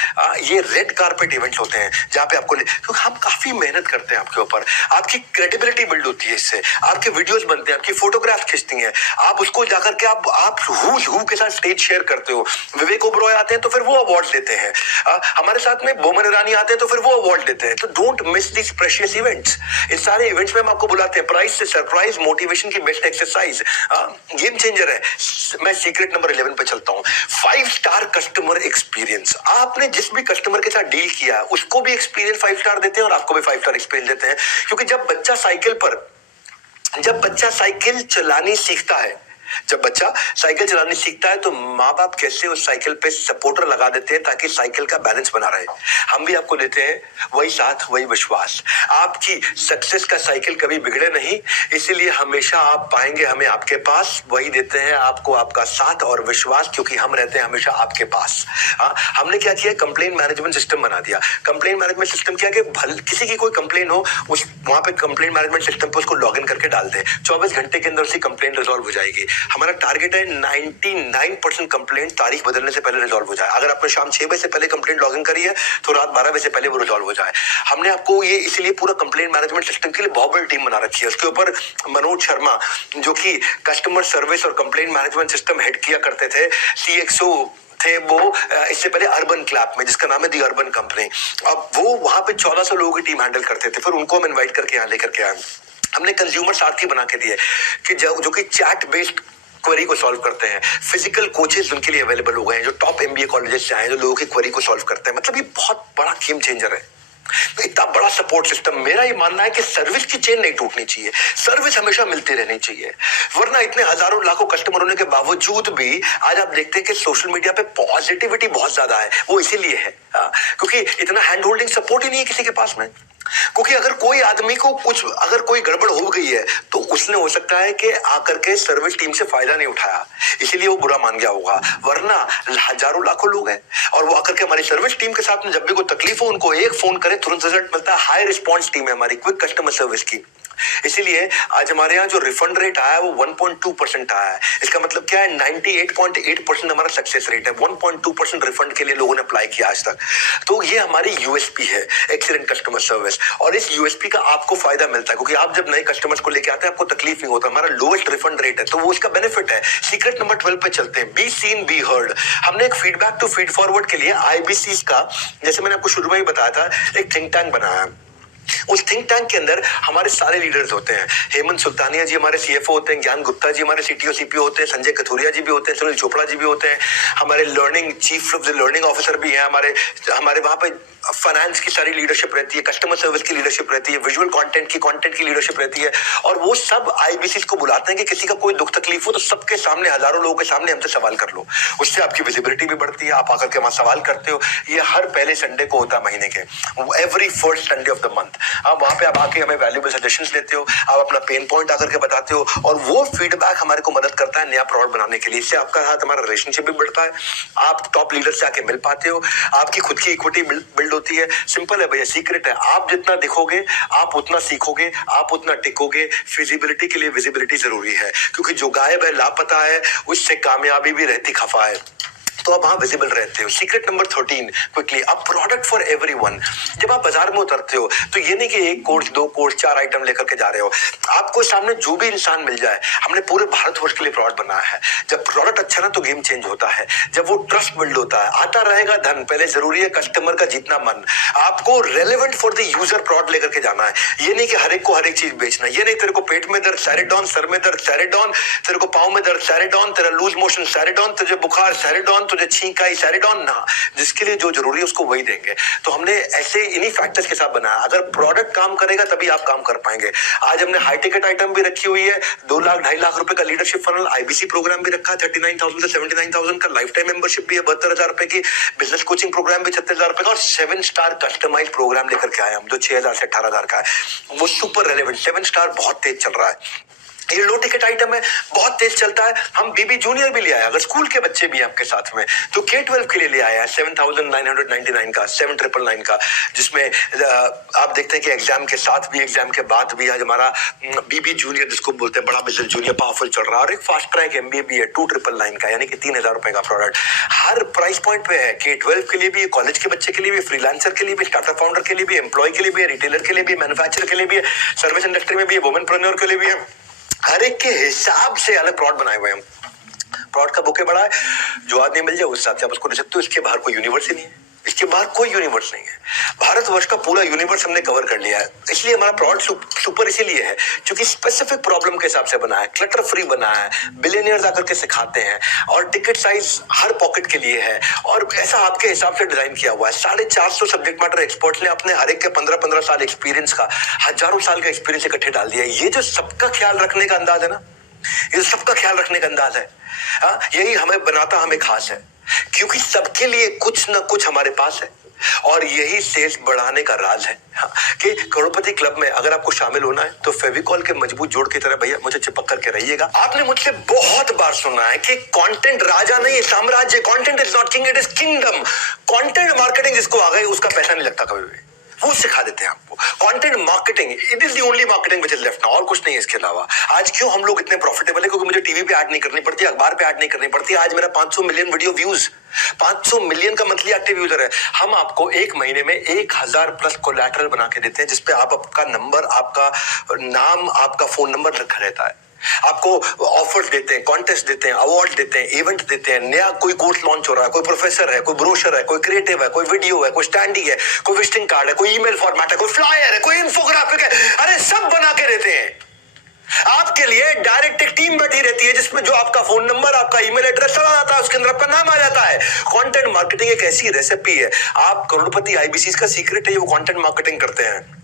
ये रेड कारपेट इवेंट्स होते हैं जहां पे आपको, क्योंकि हम काफी मेहनत करते हैं आपके ऊपर, आपकी क्रेडिबिलिटी बिल्ड होती है इससे, आपके वीडियोस बनते हैं, आपकी फोटोग्राफ खींचती हैं, आप उसको जाकर के आप हु के साथ स्टेज शेयर करते हो। विवेक ओबरॉय आते हैं तो फिर वो अवार्ड देते हैं। हमारे साथ में बोमन ईरानी आते हैं तो फिर वो अवार्ड देते हैं। तो don't miss this precious events. इस सारे इवेंट्स में हम आपको बुलाते हैं। प्राइस से सरप्राइज, मोटिवेशन की बेस्ट एक्सरसाइज, गेम चेंजर है। मैं सीक्रेट नंबर 11 पे चलता हूं। 5 स्टार कस्टमर एक्सपीरियंस। आपने जिस भी कस्टमर के साथ डील किया, उसको भी एक्सपीरियंस 5 स्टार देते हैं और आपको भी 5 स्टार एक्सपीरियंस देते हैं। क्योंकि जब बच्चा साइकिल चलानी सीखता है, जब बच्चा साइकिल चलाने सीखता है तो माँ बाप कैसे उस साइकिल पे सपोर्टर लगा देते हैं ताकि साइकिल का बैलेंस बना रहे। हम भी आपको देते हैं वही साथ, वही विश्वास। आपकी सक्सेस का साइकिल कभी बिगड़े नहीं, इसीलिए हमेशा आप पाएंगे हमें आपके पास। वही देते हैं आपको आपका साथ और विश्वास, क्योंकि हम रहते हैं हमेशा आपके पास। हमने क्या किया, कंप्लेन मैनेजमेंट सिस्टम बना दिया। कंप्लेन मैनेजमेंट सिस्टम क्या कि किसी की कोई कंप्लेन हो, उस वहां पे कंप्लेन मैनेजमेंट सिस्टम पे उसको लॉग इन करके डाल दे, 24 घंटे के अंदर उसकी कंप्लेन रिजॉल्व हो जाएगी। हमारा टारगेट है 99% कंप्लेंट तारीख बदलने से पहले रिजॉल्व हो जाए। अगर आपने शाम 6 बजे से पहले कंप्लेंट लॉगिन करी है तो रात 12 बजे से पहले वो रिजॉल्व हो जाए। हमने आपको ये इसलिए पूरा कंप्लेंट मैनेजमेंट सिस्टम के लिए बहुत बड़ी टीम बना रखी है। उसके ऊपर मनोज शर्मा जो कि कस्टमर सर्विस और कंप्लेंट मैनेजमेंट सिस्टम हेड किया करते थे, CXO थे वो इससे पहले अर्बन क्लैप में, जिसका नाम है दी अर्बन कंपनी। अब वो वहां पे 1400 लोगों की टीम हैंडल करते थे। फिर उनको हम इनवाइट करके यहाँ लेकर के आए। हमने कंज्यूमर साथी बना के दिए कि जो कि चैट बेस्ड क्वेरी को सॉल्व करते हैं। फिजिकल कोचेस उनके लिए अवेलेबल हो गए हैं जो टॉप MBA कॉलेजेस से आए हैं, जो लोगों की क्वेरी को सॉल्व करते हैं। मतलब ये बहुत बड़ा गेम चेंजर है। तो इतना बड़ा सपोर्ट सिस्टम। मेरा ये मानना है कि सर्विस की चेन नहीं टूटनी चाहिए, सर्विस हमेशा मिलती रहनी चाहिए। वरना इतने हजारों लाखों कस्टमर होने के बावजूद भी आज आप देखते हैं कि सोशल मीडिया पे पॉजिटिविटी बहुत ज्यादा है। वो इसीलिए है क्योंकि इतना हैंड होल्डिंग सपोर्ट ही नहीं है किसी के पास में। क्योंकि अगर कोई आदमी को अगर कोई गड़बड़ हो गई है तो उसने हो सकता है कि आकर के सर्विस टीम से फायदा नहीं उठाया, इसीलिए वो बुरा मान गया होगा। वरना हजारों लाखों लोग हैं और वो आकर के हमारी सर्विस टीम के साथ में जब भी कोई तकलीफ हो उनको एक फोन करे, तुरंत रिजल्ट मिलता है। हाई रिस्पॉन्स टीम है हमारी, क्विक कस्टमर सर्विस की। इसीलिए आज हमारे यहाँ जो रिफंड रेट आया है वो 1.2% आया है। इसका मतलब क्या है, 98.8% हमारा सक्सेस रेट है। 1.2% रिफंड के लिए लोगों ने अप्लाई किया आज तक। तो ये हमारी USP है, एक्सीलेंट कस्टमर सर्विस। और इस USP का आपको फायदा मिलता है क्योंकि आप जब नए कस्टमर्स को लेके आते हैं आपको तकलीफ नहीं होता। हमारा लोएस्ट रिफंड रेट है तो वो इसका बेनिफिट है। सीक्रेट नंबर 12 पे चलते हैं, बी सीन बी हर्ड। हमने एक फीडबैक टू फीड फॉरवर्ड के लिए IBCs का, जैसे मैंने आपको शुरू में ही बताया था, एक थिंक टैंक बनाया। उस थिंक टैंक के अंदर हमारे सारे लीडर्स होते हैं। हेमंत सुल्तानिया जी हमारे CFO होते हैं, ज्ञान गुप्ता जी हमारे CTO CPO होते हैं, संजय कथुरिया जी भी होते हैं, सुनील चोपड़ा जी भी होते हैं, हमारे लर्निंग चीफ लर्निंग ऑफिसर भी हैं, हमारे वहां पे फाइनेंस की सारी लीडरशिप रहती है, कस्टमर सर्विस की लीडरशिप रहती है, विजुअल कंटेंट की लीडरशिप रहती है। और वो सब IBCs को बुलाते हैं कि किसी का कोई दुख तकलीफ हो तो सबके सामने, हजारों लोगों के सामने हमसे सवाल कर लो। उससे आपकी विजिबिलिटी भी बढ़ती है, आप आकर के वहां सवाल करते हो। ये हर पहले संडे को होता है महीने के, every first Sunday off the month. आप वहां पे आप आके हमें वैल्यूएबल सजेशंस देते हो, आप अपना पेन पॉइंट आकर के बताते हो और वो फीडबैक हमारे को मदद करता है नया प्रोडक्ट बनाने के लिए। इससे आपका साथ हमारा रिलेशनशिप भी बढ़ता है, आप टॉप लीडर से आके मिल पाते हो, आपकी खुद की इक्विटी बिल्ड होती है। सिंपल है भैया, सीक्रेट है। आप जितना दिखोगे आप उतना सीखोगे, आप उतना टिकोगे। फिजिबिलिटी के लिए विजिबिलिटी जरूरी है क्योंकि जो गायब है, लापता है, उससे कामयाबी भी रहती खफा है। तो आप वहां विजिबल रहते हो। Secret number 13 quickly, a product for everyone. जब आप बाजार में उतरते हो तो ये नहीं कि एक कोर्स, 2 कोर्स, 4 आइटम लेकर के जा रहे हो। आपको सामने जो भी इंसान मिल जाए, हमने पूरे भारतवर्ष के लिए प्रोडक्ट बनाया है। जब प्रोडक्ट अच्छा ना तो गेम चेंज होता है, जब वो ट्रस्ट बिल्ड होता है, आता रहेगा धन। पहले जरूरी है कस्टमर का जीतना मन। आपको relevant for the user product लेकर के जाना है। ये नहीं कि हर एक को हर एक चीज बेचना। ये नहीं तेरे को पेट में दर्द सैरेडॉन, सर में दर्द सैरेडॉन, तेरे को पाँव में दर्द सैरेडॉन, तेरा लूज मोशन सैरेडॉन, तुझे बुखार सैरेडॉन, तुझे छींक आई सैरेडॉन ना। जिसके लिए जो जरूरी है उसको वही देंगे। तो हमने ऐसे इन्हीं फैक्टर्स के साथ बनाया। अगर प्रोडक्ट काम करेगा तभी आप काम कर पाएंगे। आज हमने हाई टिकट आइटम भी रखी हुई है, 2 लाख 2.5 लाख रुपए का लीडरशिप फनल, IBC प्रोग्राम भी रखा है 39,000 से 79,000 का, लाइफ टाइम मेंबरशिप भी है 72,000 रुपए की, बिजनेस कोचिंग प्रोग्राम भी 36,000 रुपए का और 7 स्टार कस्टमाइज प्रोग्राम लेकर के आए हम जो 6,000 से 18,000 का है। वो सुपर रेलेवेंट 7 स्टार बहुत तेज चल रहा है। ये लो टिकट आइटम है, बहुत तेज चलता है। हम BB जूनियर भी ले आए, अगर स्कूल के बच्चे भी हैं आपके साथ में तो K12 के लिए ले आया है 7,999 का, 7,999 का, जिसमें आप देखते हैं कि एग्जाम के साथ भी, एग्जाम के बाद भी आज हमारा BB जूनियर जिसको बोलते हैं बड़ा बिजनेस जूनियर पावरफुल चल रहा है। और एक फास्ट ट्रैक MBA भी है 2,999 का, यानी कि 3,000 रुपए का प्रोडक्ट हर प्राइस पॉइंट पे है। K12 के लिए भी, कॉलेज के बच्चे के लिए भी, फ्रीलांसर के लिए भी, स्टार्टअप फाउंडर के लिए भी, एम्प्लॉय के लिए भी, रिटेलर के लिए भी, मैन्युफैक्चरर के लिए भी, सर्विस इंडस्ट्री में भी, वुमेनप्रेन्योर के लिए भी है। हर एक के हिसाब से अलग प्रोडक्ट बनाए हुए हैं। प्रोडक्ट का बुके बड़ा है, जो आदमी मिल जाए उस हिसाब से आप उसको ले सकते हो। इसके बाहर कोई यूनिवर्स ही नहीं है, इसके बाहर कोई यूनिवर्स नहीं है। भारतवर्ष का पूरा यूनिवर्स हमने कवर कर लिया है। इसलिए हमारा प्रोडक्ट सुपर इसीलिए है क्योंकि स्पेसिफिक प्रॉब्लम के हिसाब से बना है, क्लटर फ्री बना है, बिलियनियर्स आकर के सिखाते हैं और टिकट साइज हर पॉकेट के लिए है और ऐसा आपके हिसाब से डिजाइन किया हुआ है। 450 सब्जेक्ट मैटर एक्सपर्ट्स ने अपने हर एक के 15-15 साल एक्सपीरियंस का, हजारों साल का एक्सपीरियंस इकट्ठे डाल दिया है। ये जो सबका ख्याल रखने का अंदाज है ना, ये सबका ख्याल रखने का अंदाज है, यही हमें बनाता हमें खास है क्योंकि सबके लिए कुछ ना कुछ हमारे पास है और यही सेल्स बढ़ाने का राज है। कि करोड़पति क्लब में अगर आपको शामिल होना है तो फेविकॉल के मजबूत जोड़ की तरह भैया मुझे चिपक करके रहिएगा। आपने मुझसे बहुत बार सुना है कि कंटेंट राजा नहीं है, साम्राज्य। Content is not king, it is kingdom. Content marketing जिसको आ गई उसका पैसा नहीं लगता कभी भी। वो सिखा देते हैं आपको। Content marketing, it is the only marketing which is left now, और कुछ नहीं है इसके अलावा। आज क्यों हम लोग इतने प्रॉफिटेबल है? क्योंकि मुझे टीवी पे ऐड नहीं करनी पड़ती, अखबार पे ऐड नहीं करनी पड़ती। आज मेरा 500 मिलियन वीडियो व्यूज, 500 मिलियन का मंथली एक्टिव यूजर है। हम आपको एक महीने में 1000 प्लस कोलैटरल बना के देते हैं, जिसपे आप आपका नंबर, आपका नाम, आपका फोन नंबर लिखा रहता है। आपको ऑफर्स देते हैं, कॉन्टेस्ट देते हैं, अवार्ड देते हैं, इवेंट देते हैं। नया कोई कोर्स लॉन्च हो रहा है, कोई प्रोफेसर है, कोई ब्रोशर है, कोई क्रिएटिव है, कोई वीडियो है, कोई स्टैंडी है, कोई विजिटिंग कार्ड है, कोई ईमेल फॉर्मेट है, कोई फ्लायर है, कोई इन्फोग्राफिक है, अरे सब बना के देते हैं आपके लिए। डायरेक्ट एक टीम बैठी रहती है जिसमें जो आपका फोन नंबर, आपका ईमेल एड्रेस चला जाता है, उसके अंदर आपका नाम आ जाता है। कंटेंट मार्केटिंग एक ऐसी रेसिपी है, आप करोड़पति आईबीसी का सीक्रेट है, वो कंटेंट मार्केटिंग करते हैं।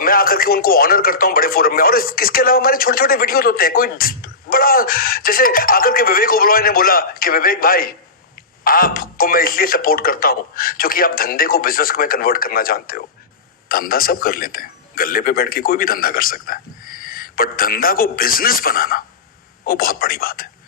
मैं आकर के उनको ऑनर करता हूं बड़े फोरम में। और इसके अलावा हमारे छोटे छोटे वीडियोस होते हैं। कोई बड़ा, जैसे आकर के विवेक ओबरॉय ने बोला कि विवेक भाई, आपको मैं इसलिए सपोर्ट करता हूं क्योंकि आप धंधे को बिजनेस में कन्वर्ट करना जानते हो। धंधा सब कर लेते हैं, गल्ले पे बैठ के कोई भी धंधा कर सकता है, बट धंधा को बिजनेस बनाना वो बहुत बड़ी बात है।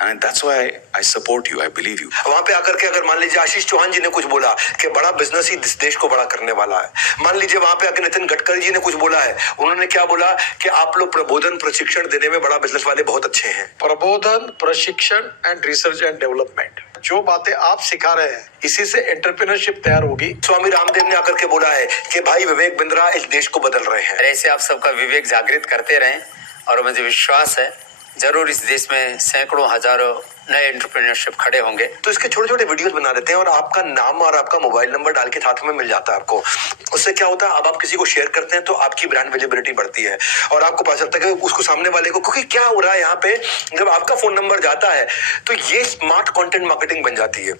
And that's why I support you, I believe you. वहां पे आकर के अगर मान लीजिए आशीष चौहान जी ने कुछ बोला कि बड़ा बिजनेस ही इस देश को बड़ा करने वाला है, मान लीजिए वहां पे आकर नितिन गडकरी जी ने कुछ बोला है, उन्होंने क्या बोला कि आप लोग प्रबोधन प्रशिक्षण देने में बड़ा बिजनेस वाले बहुत अच्छे हैं। प्रबोधन, प्रशिक्षण एंड रिसर्च एंड डेवलपमेंट, जो बातें आप सिखा रहे हैं, इसी से एंटरप्रेन्योरशिप तैयार होगी। स्वामी रामदेव ने आकर के बोला है कि भाई विवेक बिंद्रा इस देश को बदल रहे हैं। ऐसे आप सबका विवेक जागृत करते रहें, और मुझे विश्वास है जरूर इस देश में सैकड़ों हजारों नए एंटरप्रेन्योरशिप खड़े होंगे। तो इसके छोटे छोटे वीडियोस बना देते हैं और आपका नाम और आपका मोबाइल नंबर डाल के साथ में मिल जाता है आपको। उससे क्या होता है, अब आप किसी को शेयर करते हैं तो आपकी ब्रांड विजिबिलिटी बढ़ती है और आपको पता चलता है कि उसको सामने वाले को, क्योंकि क्या हो रहा है यहाँ पे, जब आपका फोन नंबर जाता है तो ये स्मार्ट कंटेंट मार्केटिंग बन जाती है।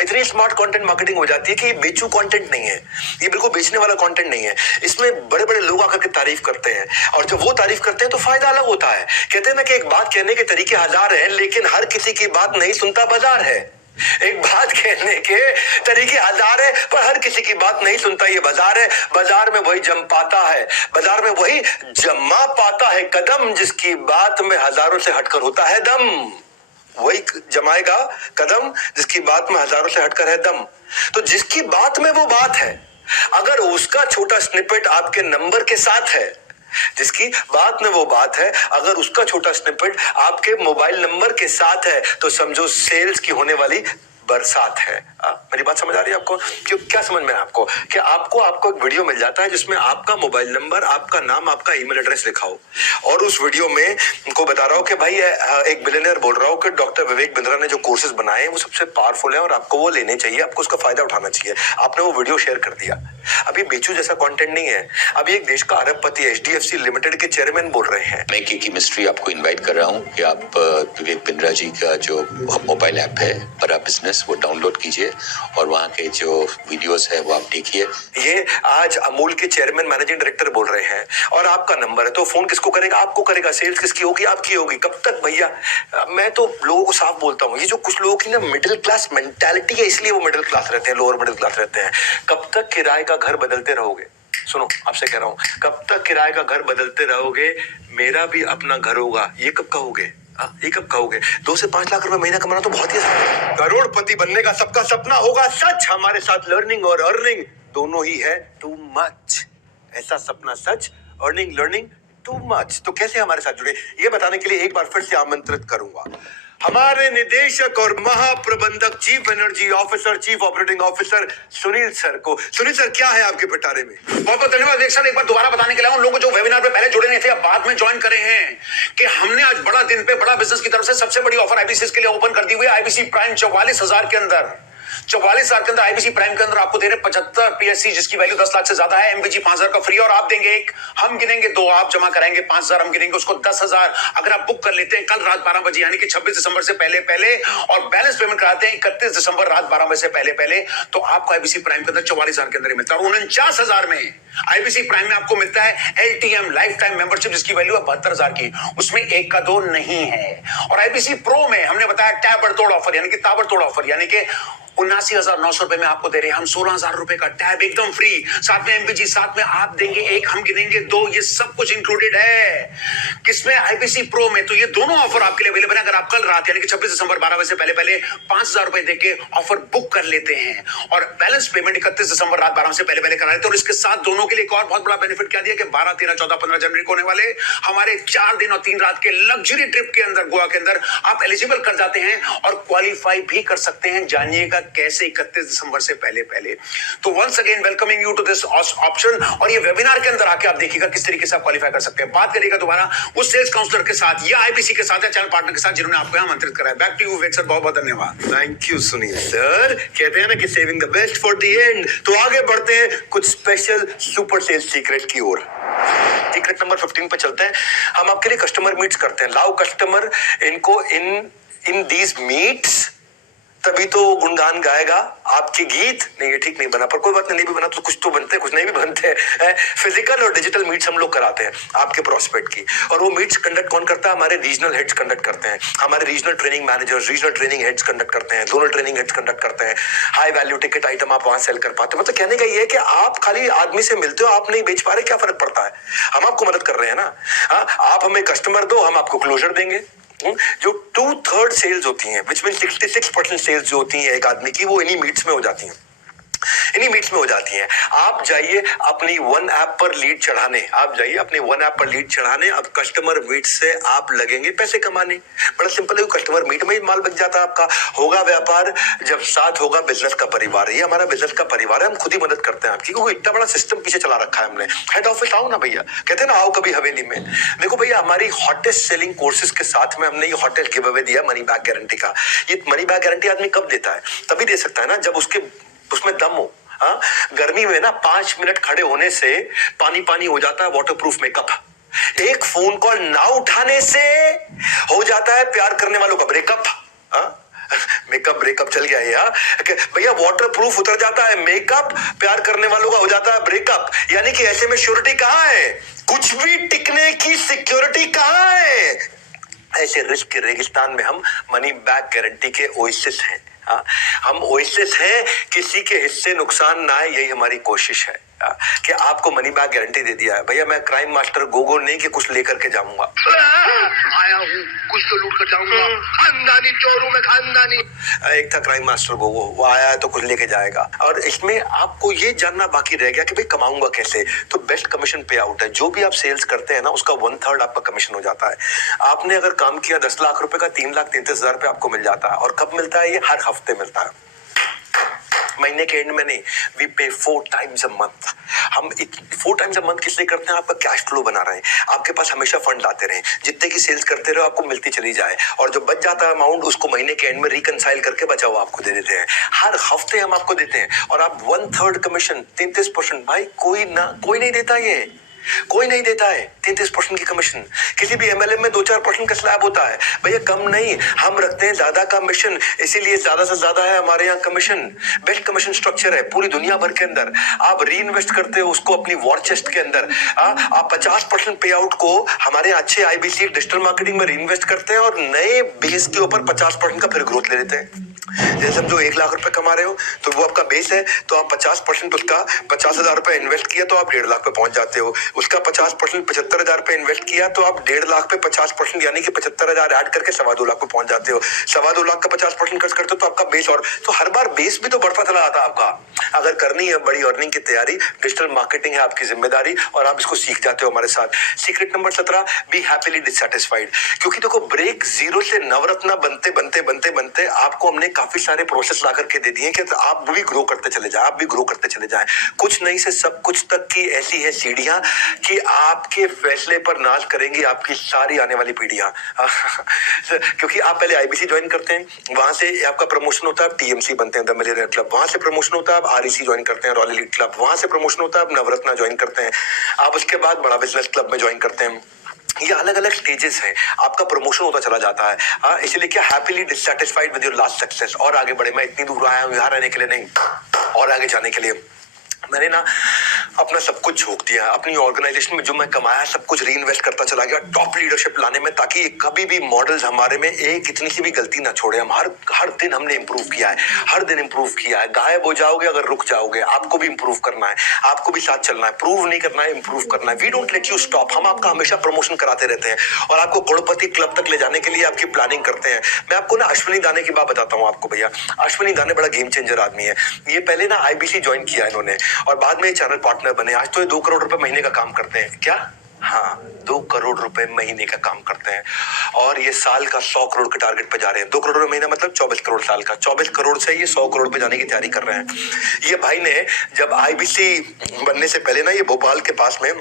इतनी स्मार्ट कंटेंट मार्केटिंग हो जाती है कि ये बेचू कंटेंट नहीं है, ये बिल्कुल बेचने वाला कंटेंट नहीं है। इसमें बड़े बड़े लोग आकर के तारीफ करते हैं, और जब वो तारीफ करते हैं तो फायदा अलग होता है। कहते हैं ना कि एक बात कहने के तरीके हजार हैं, लेकिन हर किसी की बात नहीं सुनता बाजार है। एक बात कहने के तरीके हजार है, पर हर किसी की बात नहीं सुनता ये बाजार है। बाजार में वही जम पाता है, बाजार में वही जमा पाता है कदम, जिसकी बात में हजारों से हटकर होता है दम। वही जमाएगा कदम जिसकी बात में हजारों से हटकर है दम। तो जिसकी बात में वो बात है, अगर उसका छोटा स्निपेट आपके नंबर के साथ है, जिसकी बात में वो बात है, अगर उसका छोटा स्निपेट आपके मोबाइल नंबर के साथ है, तो समझो सेल्स की होने वाली बरसात है। मेरी बात समझ आ रही है आपको? क्यों, क्या समझ में है आपको कि आपको एक वीडियो मिल जाता है जिसमें आपका मोबाइल नंबर, आपका नाम, आपका ईमेल एड्रेस लिखा हो, और उस वीडियो में उनको बता रहा हूं कि भाई एक बिलियनर बोल रहा हूं कि डॉक्टर विवेक बिंद्रा ने जो कोर्सेज बनाए हैं वो सबसे पावरफुल है और आपको वो लेने चाहिए, आपको उसका फायदा उठाना चाहिए। आपने वो वीडियो शेयर कर दिया। अभी बेचू जैसा कंटेंट नहीं है, अभी एक देश का अरबपति HDFC लिमिटेड के चेयरमैन बोल रहे हैं। मैं की केमिस्ट्री आपको इनवाइट कर रहा हूँ कि आप विवेक बिंद्रा जी का जो मोबाइल ऐप है बड़ा बिजनेस, वो डाउनलोड कीजिए और वहाँ के जो वीडियोस है वो आप देखिए। ये आज अमूल के चेयरमैन मैनेजिंग डायरेक्टर बोल रहे हैं, और आपका नंबर है, तो फोन किसको करेगा? आपको करेगा। सेल्स किसकी होगी? आपकी होगी। कब तक भैया? मैं तो लोगों को साफ बोलता हूँ, ये जो कुछ लोगों की ना मिडिल क्लास मेंटालिटी है, इसलिए वो मिडिल क्लास रहते हैं, लोअर मिडिल क्लास रहते हैं। कब तक किराए का घर बदलते रहोगे? सुनो, आपसे कह रहा हूँ, कब तक किराए का घर बदलते रहोगे? मेरा भी अपना घर होगा, ये कब कहोगे? ये कब कहोगे? 2 से 5 लाख रुपए महीना कमाना तो बहुत ही आसान है। करोड़पति बनने का सबका सपना होगा सच। हमारे साथ लर्निंग और अर्निंग दोनों ही है टू मच। ऐसा सपना सच, अर्निंग लर्निंग टू मच। तो कैसे हमारे साथ जुड़े, ये बताने के लिए एक बार फिर से आमंत्रित करूंगा हमारे निदेशक और महाप्रबंधक, chief energy officer, chief operating officer Sunil sir को। सुनील सर, क्या है आपके पिटारे में? बहुत बहुत धन्यवाद। एक बार दोबारा बताने के लिए उन लोगों को जो वेबिनार पे पहले जुड़े नहीं थे, अब बाद में ज्वाइन करे हैं, कि हमने आज बड़ा दिन पे बड़ा बिजनेस की तरफ से सबसे बड़ी ऑफर आईबीसी के लिए ओपन कर दी हुई है। आईबीसी प्राइम 44,000 के अंदर, 44,000 के अंदर आईबीसी प्राइम के अंदर आपको दे रहे 75 पीएससी, जिसकी वैल्यू 10 लाख से ज्यादा है। एमबीजी 5,000 का फ्री, और आप देंगे एक, हम गिनेंगे 2, आप जमा कराएंगे 5,000, हम गिनेंगे उसको 10,000। अगर आप बुक कर लेते हैं कल रात 12 बजे, यानी कि 26 दिसंबर से पहले, और बैलेंस पेमेंट कराते हैं 31 दिसंबर रात 12 बजे से पहले, तो आपको आईबीसी प्राइम के अंदर 44,000 के अंदर ही मिलता है। और 49,000 में आईबीसी प्राइम में आपको मिलता है LTM लाइफ टाइम मेंबरशिप, जिसकी वैल्यू है 72,000 की, उसमें 1 का 2 नहीं है। और आईबीसी प्रो में हमने बताया ताबड़तोड़ ऑफर, यानी कि ताबड़तोड़ ऑफर, यानी कि 79,900 रुपए में आपको दे रहे हैं हम 16,000 रुपए का टैब एकदम फ्री, साथ में एमपीजी, साथ में आप देंगे एक, हम गिनेंगे दो, ये सब कुछ इंक्लूडेड है। किसमें? आईपीसी प्रो में। तो ये दोनों ऑफर आपके लिए अवेलेबल है। अगर आप कल रात यानी कि 26 दिसंबर 12 बजे से पहले 5,000 रुपए देके ऑफर बुक कर लेते हैं और बैलेंस पेमेंट 31 दिसंबर रात 12 से पहले करा लेते हैं। और इसके साथ दोनों के लिए एक और बहुत बड़ा बेनिफिट क्या दिया कि 12, 13, 14, 15 जनवरी को होने वाले हमारे 4 दिन और 3 रात के लग्जरी ट्रिप के अंदर, गोवा के अंदर आप एलिजिबल कर जाते हैं और क्वालिफाई भी कर सकते हैं। जानिएगा कैसे 31 दिसंबर से पहले। तो once again welcoming you to this option, और ये वेबिनार के अंदर आके आप देखिएगा किस तरीके से आप क्वालिफाई कर सकते हैं। बात करिएगा दोबारा उस सेल्स काउंसलर के साथ या आईबीसी के साथ या चैनल पार्टनर के साथ जिन्होंने आपको यहां आमंत्रित करा है। Back to you Vivek sir, बहुत बहुत धन्यवाद। Thank you Sunil sir. कहते हैं ना कि saving the best for the end. तो आगे बढ़ते हैं कुछ स्पेशल सुपर सेल्स सीक्रेट की ओर। सीक्रेट नंबर 15 पे चलते हैं। हम आपके लिए कस्टमर मीट्स करते हैं। लाओ कस्टमर इनको इन दीज मीट्स, तभी तो गुणगान गाएगा आपके गीत। नहीं ये ठीक नहीं बना, पर कोई बात नहीं भी बना तो कुछ तो बनते हैं, कुछ नहीं भी बनते हैं। फिजिकल और डिजिटल मीट्स हम लोग कराते हैं आपके प्रोस्पेक्ट की, और वो मीट्स कंडक्ट कौन करता है? हमारे रीजनल हेड्स कंडक्ट करते हैं। हमारे regional training managers, regional training heads conduct करते हैं, जोनल ट्रेनिंग हेड्स कंडक्ट करते हैं। हाई वैल्यू टिकट आइटम आप वहां सेल कर पाते हो। मतलब कहने का ये है कि आप खाली आदमी से मिलते हो, आप नहीं बेच पा रहे, क्या फर्क पड़ता है? हम आपको मदद कर रहे हैं ना। आप हमें कस्टमर दो, हम आपको क्लोजर देंगे। जो 2/3 सेल्स होती हैं, विच मीन 66% सेल्स जो होती हैं एक आदमी की, वो इन्हीं मीट्स में हो जाती हैं। इन्हीं मीट्स में हो जाती हैं। आप जाइए अपनी वन ऐप पर लीड चढ़ाने, अब कस्टमर मीट से आप लगेंगे पैसे कमाने। बड़ा सिंपल है, कस्टमर मीट में ही माल बिक जाता है आपका। होगा व्यापार जब साथ होगा बिजनेस का परिवार। ये हमारा बिजनेस का परिवार है, हम खुद ही मदद करते हैं आपकी, क्योंकि इतना बड़ा सिस्टम पीछे चला रखा है हमने। हेड ऑफिस आओ ना भैया, कहते हैं ना आओ कभी हवेली में। देखो भैया, हमारी हॉटेस्ट सेलिंग कोर्सेज के साथ में हमने ये हॉटेस्ट गिव अवे दिया मनी बैक गारंटी का। ये मनी बैक गारंटी आदमी कब देता है? तभी दे सकता है ना जब उसमें दम हो। गर्मी में ना 5 मिनट खड़े होने से पानी हो जाता है वाटरप्रूफ मेकअप। एक फोन कॉल ना उठाने से हो जाता है प्यार करने वालों का ब्रेकअप। मेकअप ब्रेकअप चल गया है भैया, वाटरप्रूफ उतर जाता है मेकअप, प्यार करने वालों का हो जाता है ब्रेकअप। यानी कि ऐसे में श्योरिटी कहां है? कुछ भी टिकने की सिक्योरिटी कहां है? ऐसे रिस्क के रेगिस्तान में हम मनी बैक गारंटी के ओएसिस हैं। हम ओएसिस हैं, किसी के हिस्से नुकसान ना आए, यही हमारी कोशिश है कि आपको मनी बैक गारंटी दे दिया है। भैया मैं क्राइम मास्टर गोगो नहीं कि कुछ लेकर के जाऊंगा, आया हूँ कुछ तो लूट कर जाऊंगा, खानदानी चोर हूं मैं, खानदानी। एक था क्राइम मास्टर गोगो, वो आया है तो कुछ लेके जाएगा। और इसमें आपको ये जानना बाकी रह गया कि भाई कमाऊंगा कैसे। तो बेस्ट कमीशन पे आउट है। जो भी आप सेल्स करते हैं ना, उसका 1/3 आपका कमीशन हो जाता है। आपने अगर काम किया 10 लाख रुपए का, 3,33,000 रुपए आपको मिल जाता है। और कब मिलता है? ये हर हफ्ते मिलता है, महीने के एंड में नहीं। वी पे 4 times a month। हम 4 times a month किस लिए करते हैं? आपका कैश फ्लो बना रहे हैं, आपके पास हमेशा फंड आते रहे, जितने की सेल्स करते रहो आपको मिलती चली जाए, और जो बच जाता है अमाउंट उसको महीने के एंड में रिकनसाइल करके बचा हुआ आपको दे देते हैं। हर हफ्ते हम आपको देते हैं, और आप 1/3 कमीशन 33%। भाई कोई नहीं देता, ये कोई नहीं देता है 33% की कमीशन। किसी भी एमएलएम में 2-4% का स्लैब होता है भैया, कम नहीं। हम रखते हैं ज्यादा कमीशन, इसीलिए ज्यादा से ज्यादा है हमारे यहाँ कमीशन। बेस्ट कमीशन स्ट्रक्चर है पूरी दुनिया भर के अंदर। आप री इन्वेस्ट करते हो उसको अपनी वॉर चेस्ट के अंदर। आप 50% पे आउट को हमारे अच्छे आईबीसी डिजिटल मार्केटिंग में री इन्वेस्ट करते हैं, और नए बेस के ऊपर 50% का फिर ग्रोथ ले लेते हैं। जैसे समझो 1 लाख रुपए कमा रहे हो, तो वो आपका बेस है, तो आप 50% उसका 50,000 रुपए इन्वेस्ट किया तो आप 1.5 लाख पे पहुंच जाते हो। उसका 50% 75,000 पे इन्वेस्ट किया तो आप 1.5 लाख पे 50% यानी कि 75,000 ऐड करके 2.25 लाख पे पहुंच जाते हो। 2.25 लाख का 50% खर्च करते हो तो आपका बेस, और तो हर बार बेस भी तो बढ़ता चला जाता है आपका। अगर करनी है बड़ी अर्निंग की तैयारी, डिजिटल मार्केटिंग है आपकी जिम्मेदारी, और आप इसको सीख जाते हो हमारे साथ। Secret number 17, B happily dissatisfied. क्योंकि देखो, ब्रेक जीरो से नवरत्न बनते आपको हमने काफी सारे प्रोसेस ला करके दे दिए कि आप भी ग्रो करते चले जाएं, कुछ नहीं से सब कुछ तक की ऐसी है सीढ़ियां कि आपके फैसले पर नाज करेंगी आपकी सारी आने वाली पीढ़ियां। क्योंकि आप पहले आईबीसी ज्वाइन करते हैं, वहां से आपका प्रमोशन होता है, आप टीएमसी बनते हैं, द मिलियनेयर क्लब। वहां से प्रमोशन होता है, आप आरईसी ज्वाइन करते हैं, रॉयल एलीट क्लब। वहां से प्रमोशन होता है, आप नवरत्ना ज्वाइन करते हैं। आप उसके बाद बड़ा बिजनेस क्लब में ज्वाइन करते हैं। ये अलग अलग स्टेजेस हैं, आपका प्रमोशन होता चला जाता है। इसीलिए क्या happily dissatisfied with your last success. और आगे बढ़े, मैं इतनी दूर आया हूं यहाँ रहने के लिए नहीं, और आगे जाने के लिए। मैंने ना अपना सब कुछ झोंक दिया, अपनी ऑर्गेनाइजेशन में जो मैं कमाया सब कुछ री इन्वेस्ट करता चला गया टॉप लीडरशिप लाने में, ताकि कभी भी मॉडल्स हमारे में एक इतनी सी भी गलती ना छोड़े। हम हर दिन हमने इंप्रूव किया है, हर दिन इंप्रूव किया है। गायब हो जाओगे अगर रुक जाओगे, आपको भी इंप्रूव करना है, आपको भी साथ चलना है, प्रूव नहीं करना है, इंप्रूव करना है। We don't let you stop. हम आपका हमेशा प्रमोशन कराते रहते हैं और आपको करोड़पति क्लब तक ले जाने के लिए आपकी प्लानिंग करते हैं। मैं आपको ना अश्विनी दाने की बात बताता हूँ आपको भैया। अश्विनी दाने बड़ा गेम चेंजर आदमी है। ये पहले ना IBC ज्वाइन किया इन्होंने और बाद में चैनल पार्टनर बने। आज तो ये 2 करोड़ रुपए महीने का काम करते हैं। क्या? हाँ, 2 करोड़ रुपए महीने का काम करते हैं और ये साल का 100 करोड़ के टारगेट पे जा रहे हैं। 2 करोड़ रुपए महीना मतलब 24 करोड़ साल का। 24 करोड़ से ये 100 करोड़ पे जाने की तैयारी कर रहे हैं। ये भाई ने जब IBC बनने से पहले ना ये भोपाल के पास में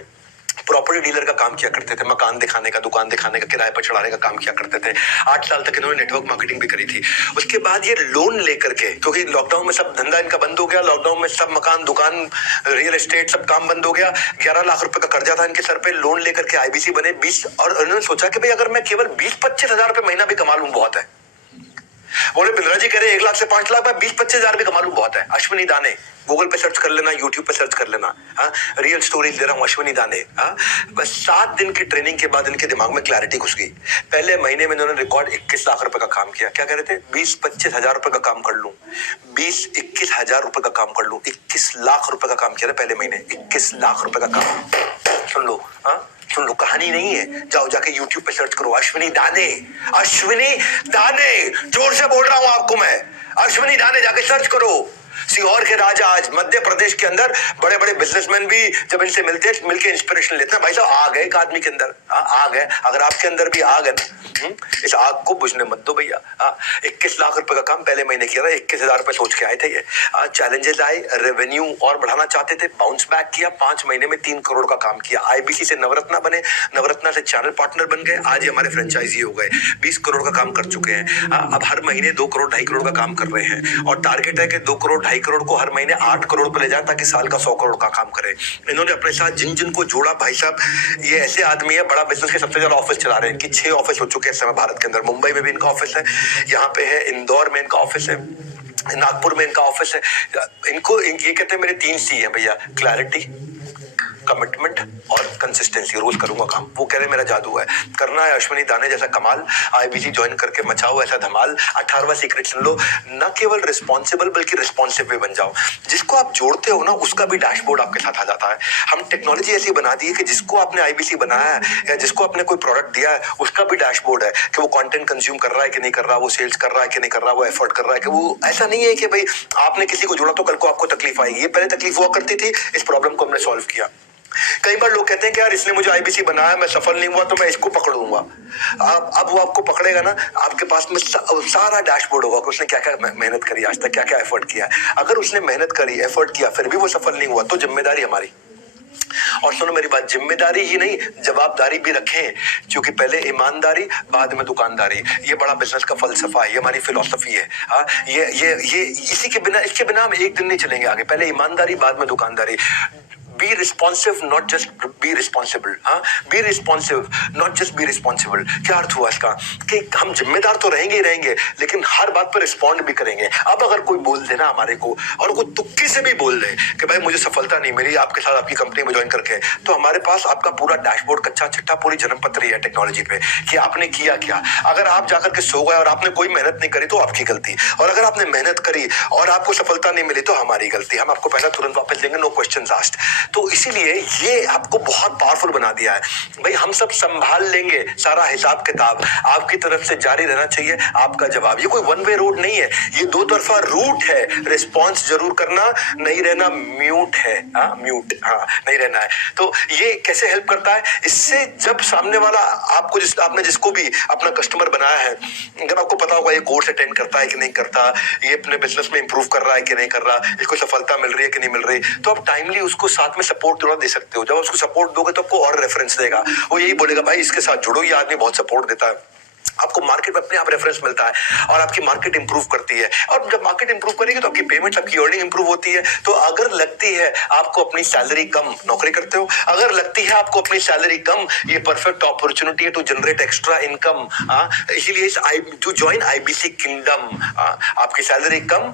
प्रॉपर्टी डीलर का काम किया करते थे। मकान दिखाने का, दुकान दिखाने का, किराए पर चढ़ाने का काम किया करते थे। 8 साल तक इन्होंने नेटवर्क मार्केटिंग भी करी थी। उसके बाद ये लोन लेकर के, क्योंकि लॉकडाउन में सब धंधा इनका बंद हो गया, लॉकडाउन में सब मकान, दुकान, रियल एस्टेट सब काम बंद हो गया। 11 लाख रुपए का कर्जा था इनके सर पे। लोन लेकर के IBC बने 20, और उन्होंने सोचा कि भाई अगर मैं केवल 20-25 हजार रुपए महीना भी कमा लूं बहुत है। बोले पिंद्रा जी कह रहे 1 लाख से 5 लाख, मैं 20-25 हजार भी कमा लूं बहुत है। अश्विनी दाने गूगल पे सर्च कर लेना, यूट्यूब पे सर्च कर लेना। हाँ, रियल स्टोरीज दे रहा हूँ, अश्विनी दाने। हाँ, बस 7 दिन की ट्रेनिंग के बाद इनके दिमाग में क्लैरिटी घुस गई। पहले महीने में इन्होंने रिकॉर्ड 21 लाख रुपए का काम किया। क्या कह रहे थे? 20-25 हजार रुपए का काम कर लूं, 20-21 हजार रुपए का काम कर लूं। 21 लाख रुपए का काम किया था पहले महीने। 21 लाख रुपए का काम। सुन लो, हाँ सुन लो, कहानी नहीं है। जाओ जाके यूट्यूब पे सर्च करो, अश्विनी दाने, अश्विनी दाने, जोर से बोल रहा हूं आपको मैं, अश्विनी दाने जाके सर्च करो। सीहोर के राजा आज मध्य प्रदेश के अंदर बड़े बड़े बिजनेसमैन भी जब इनसे मिलते हैं, मिलके इंस्पिरेशन लेते हैं। भाई साहब आग है एक आदमी के अंदर, आग है। अगर आपके अंदर भी आग है ना, इस आग को बुझने मत दो भैया। 21 लाख रुपए का काम पहले महीने किया था। 21 हजार रुपए सोच के आए थे ये। चैलेंजेस आए, रेवेन्यू और बढ़ाना चाहते थे, बाउंस बैक किया। 5 महीने में 3 करोड़ का काम किया। IBC से नवरत्ना बने, नवरत्ना से चैनल पार्टनर बन गए। आज ये हमारे फ्रेंचाइजी हो गए। 20 करोड़ का काम कर चुके हैं। अब हर महीने 2 करोड़ 2.5 करोड़ का काम कर रहे हैं और टारगेट है कि 2 करोड़ 2.5 करोड़ को हर महीने 8 करोड़ पे ले जाए, ताकि साल का 100 करोड़ का काम करे। इन्होंने अपने साथ जिन जिन को जोड़ा, भाई साहब ये ऐसे आदमी है, बड़ा बिजनेस के सबसे ज्यादा ऑफिस चला रहे हैं। कि 6 ऑफिस हो चुके हैं इस समय भारत के अंदर। मुंबई में भी इनका ऑफिस है, यहाँ पे है, इंदौर में इनका ऑफिस है, नागपुर में इनका ऑफिस है। इनको ये कहते हैं मेरे 3 C है भैया, क्लैरिटी, कमिटमेंट और कंसिस्टेंसी। रोज करूंगा काम। वो कह रहे मेरा जादू है, करना है अश्विनी दाने जैसा कमाल। IBC ज्वाइन करके मचाओ ऐसा धमाल। 18वां सीक्रेट सुन लो, न केवल रिस्पॉन्सिबल बल्कि रिस्पॉन्सिव भी बन जाओ। जिसको आप जोड़ते हो ना उसका भी डैशबोर्ड आपके साथ आ जाता है। हम टेक्नोलॉजी ऐसी बना दी है कि जिसको आपने IBC बनाया है या जिसको आपने कोई प्रोडक्ट दिया है उसका भी डैशबोर्ड है कि वो कंटेंट कंज्यूम कर रहा है कि नहीं कर रहा, वो सेल्स कर रहा है कि नहीं कर रहा, वो एफर्ट कर रहा है कि वो। ऐसा नहीं है कि भाई आपने किसी को जोड़ा तो कल को आपको तकलीफ आएगी। ये पहले तकलीफ हुआ करती थी, इस प्रॉब्लम को हमने सॉल्व किया। कई बार लोग कहते हैं कि यार इसने मुझे IBC बनाया, मैं सफल नहीं हुआ तो मैं इसको पकड़ लूंगा। अब वो आपको पकड़ेगा ना, आपके पास में सारा डैशबोर्ड होगा कि उसने क्या क्या मेहनत करी आज तक, क्या क्या एफर्ट किया। अगर उसने मेहनत करी, एफर्ट किया, फिर भी वो सफल नहीं हुआ तो जिम्मेदारी हमारी। और सुनो मेरी बात, जिम्मेदारी ही नहीं जवाबदारी भी रखें, क्योंकि पहले ईमानदारी बाद में दुकानदारी। ये बड़ा बिजनेस का फलसफा है, ये हमारी फिलॉसफी है। ये इसी के बिना, इसके बिना हम एक दिन नहीं चलेंगे आगे। पहले ईमानदारी बाद में दुकानदारी। Be responsive not just be responsible. Be responsive not just be responsible. क्या अर्थ हुआ इसका? कि हम जिम्मेदार तो रहेंगे ही रहेंगे, लेकिन हर बात पर रिस्पॉन्ड भी करेंगे। अब अगर कोई बोल दे ना हमारे को, और कोई तुक्की से भी बोल दे कि भाई मुझे सफलता नहीं मिली आपके साथ आपकी कंपनी में ज्वाइन करके, तो हमारे पास आपका पूरा डैशबोर्ड, कच्चा चिट्ठा, पूरी जन्म पत्री है टेक्नोलॉजी पे कि आपने किया क्या। अगर आप जाकर के सो गए और आपने कोई मेहनत नहीं करी तो आपकी गलती, और अगर आपने मेहनत करी और आपको सफलता नहीं मिली तो हमारी गलती। हम आपको पैसा तुरंत वापस देंगे, नो क्वेश्चंस आस्क्ड। तो इसीलिए ये आपको बहुत पावरफुल बना दिया है। भाई हम सब संभाल लेंगे सारा हिसाब किताब, आपकी तरफ से जारी रहना चाहिए आपका जवाब। ये कोई वन वे रोड नहीं है, ये 2 तरफा रूट है। रिस्पॉन्स जरूर करना, नहीं रहना म्यूट है। म्यूट नहीं रहना है। तो ये कैसे हेल्प करता है? इससे जब सामने वाला आपको आपने जिसको भी अपना कस्टमर बनाया है, जब आपको पता होगा ये कोर्स अटेंड करता है कि नहीं करता, ये अपने बिजनेस में इंप्रूव कर रहा है कि नहीं कर रहा, इसको सफलता मिल रही है कि नहीं मिल रही, तो आप टाइमली उसको साथ में सपोर्ट थोड़ा दे सकते हो। जब उसको सपोर्ट दोगे तो आपको और रेफरेंस देगा, वो यही बोलेगा भाई इसके साथ जुड़ो, ये आदमी बहुत सपोर्ट देता है। आपको मार्केट में अपने आप रेफरेंस मिलता है और आपकी मार्केट इंप्रूव करती है। और जब मार्केट इंप्रूव करेगी तो आपकी पेमेंट, आपकी अर्निंग इंप्रूव होती है। तो अगर लगती है आपको अपनी सैलरी कम, नौकरी करते हो, अगर लगती है आपको अपनी सैलरी कम, ये परफेक्ट अपॉर्चुनिटी है टू जनरेट एक्स्ट्रा इनकम। इसीलिए टू ज्वाइन आईबीसी किंगडम। आपकी salary come,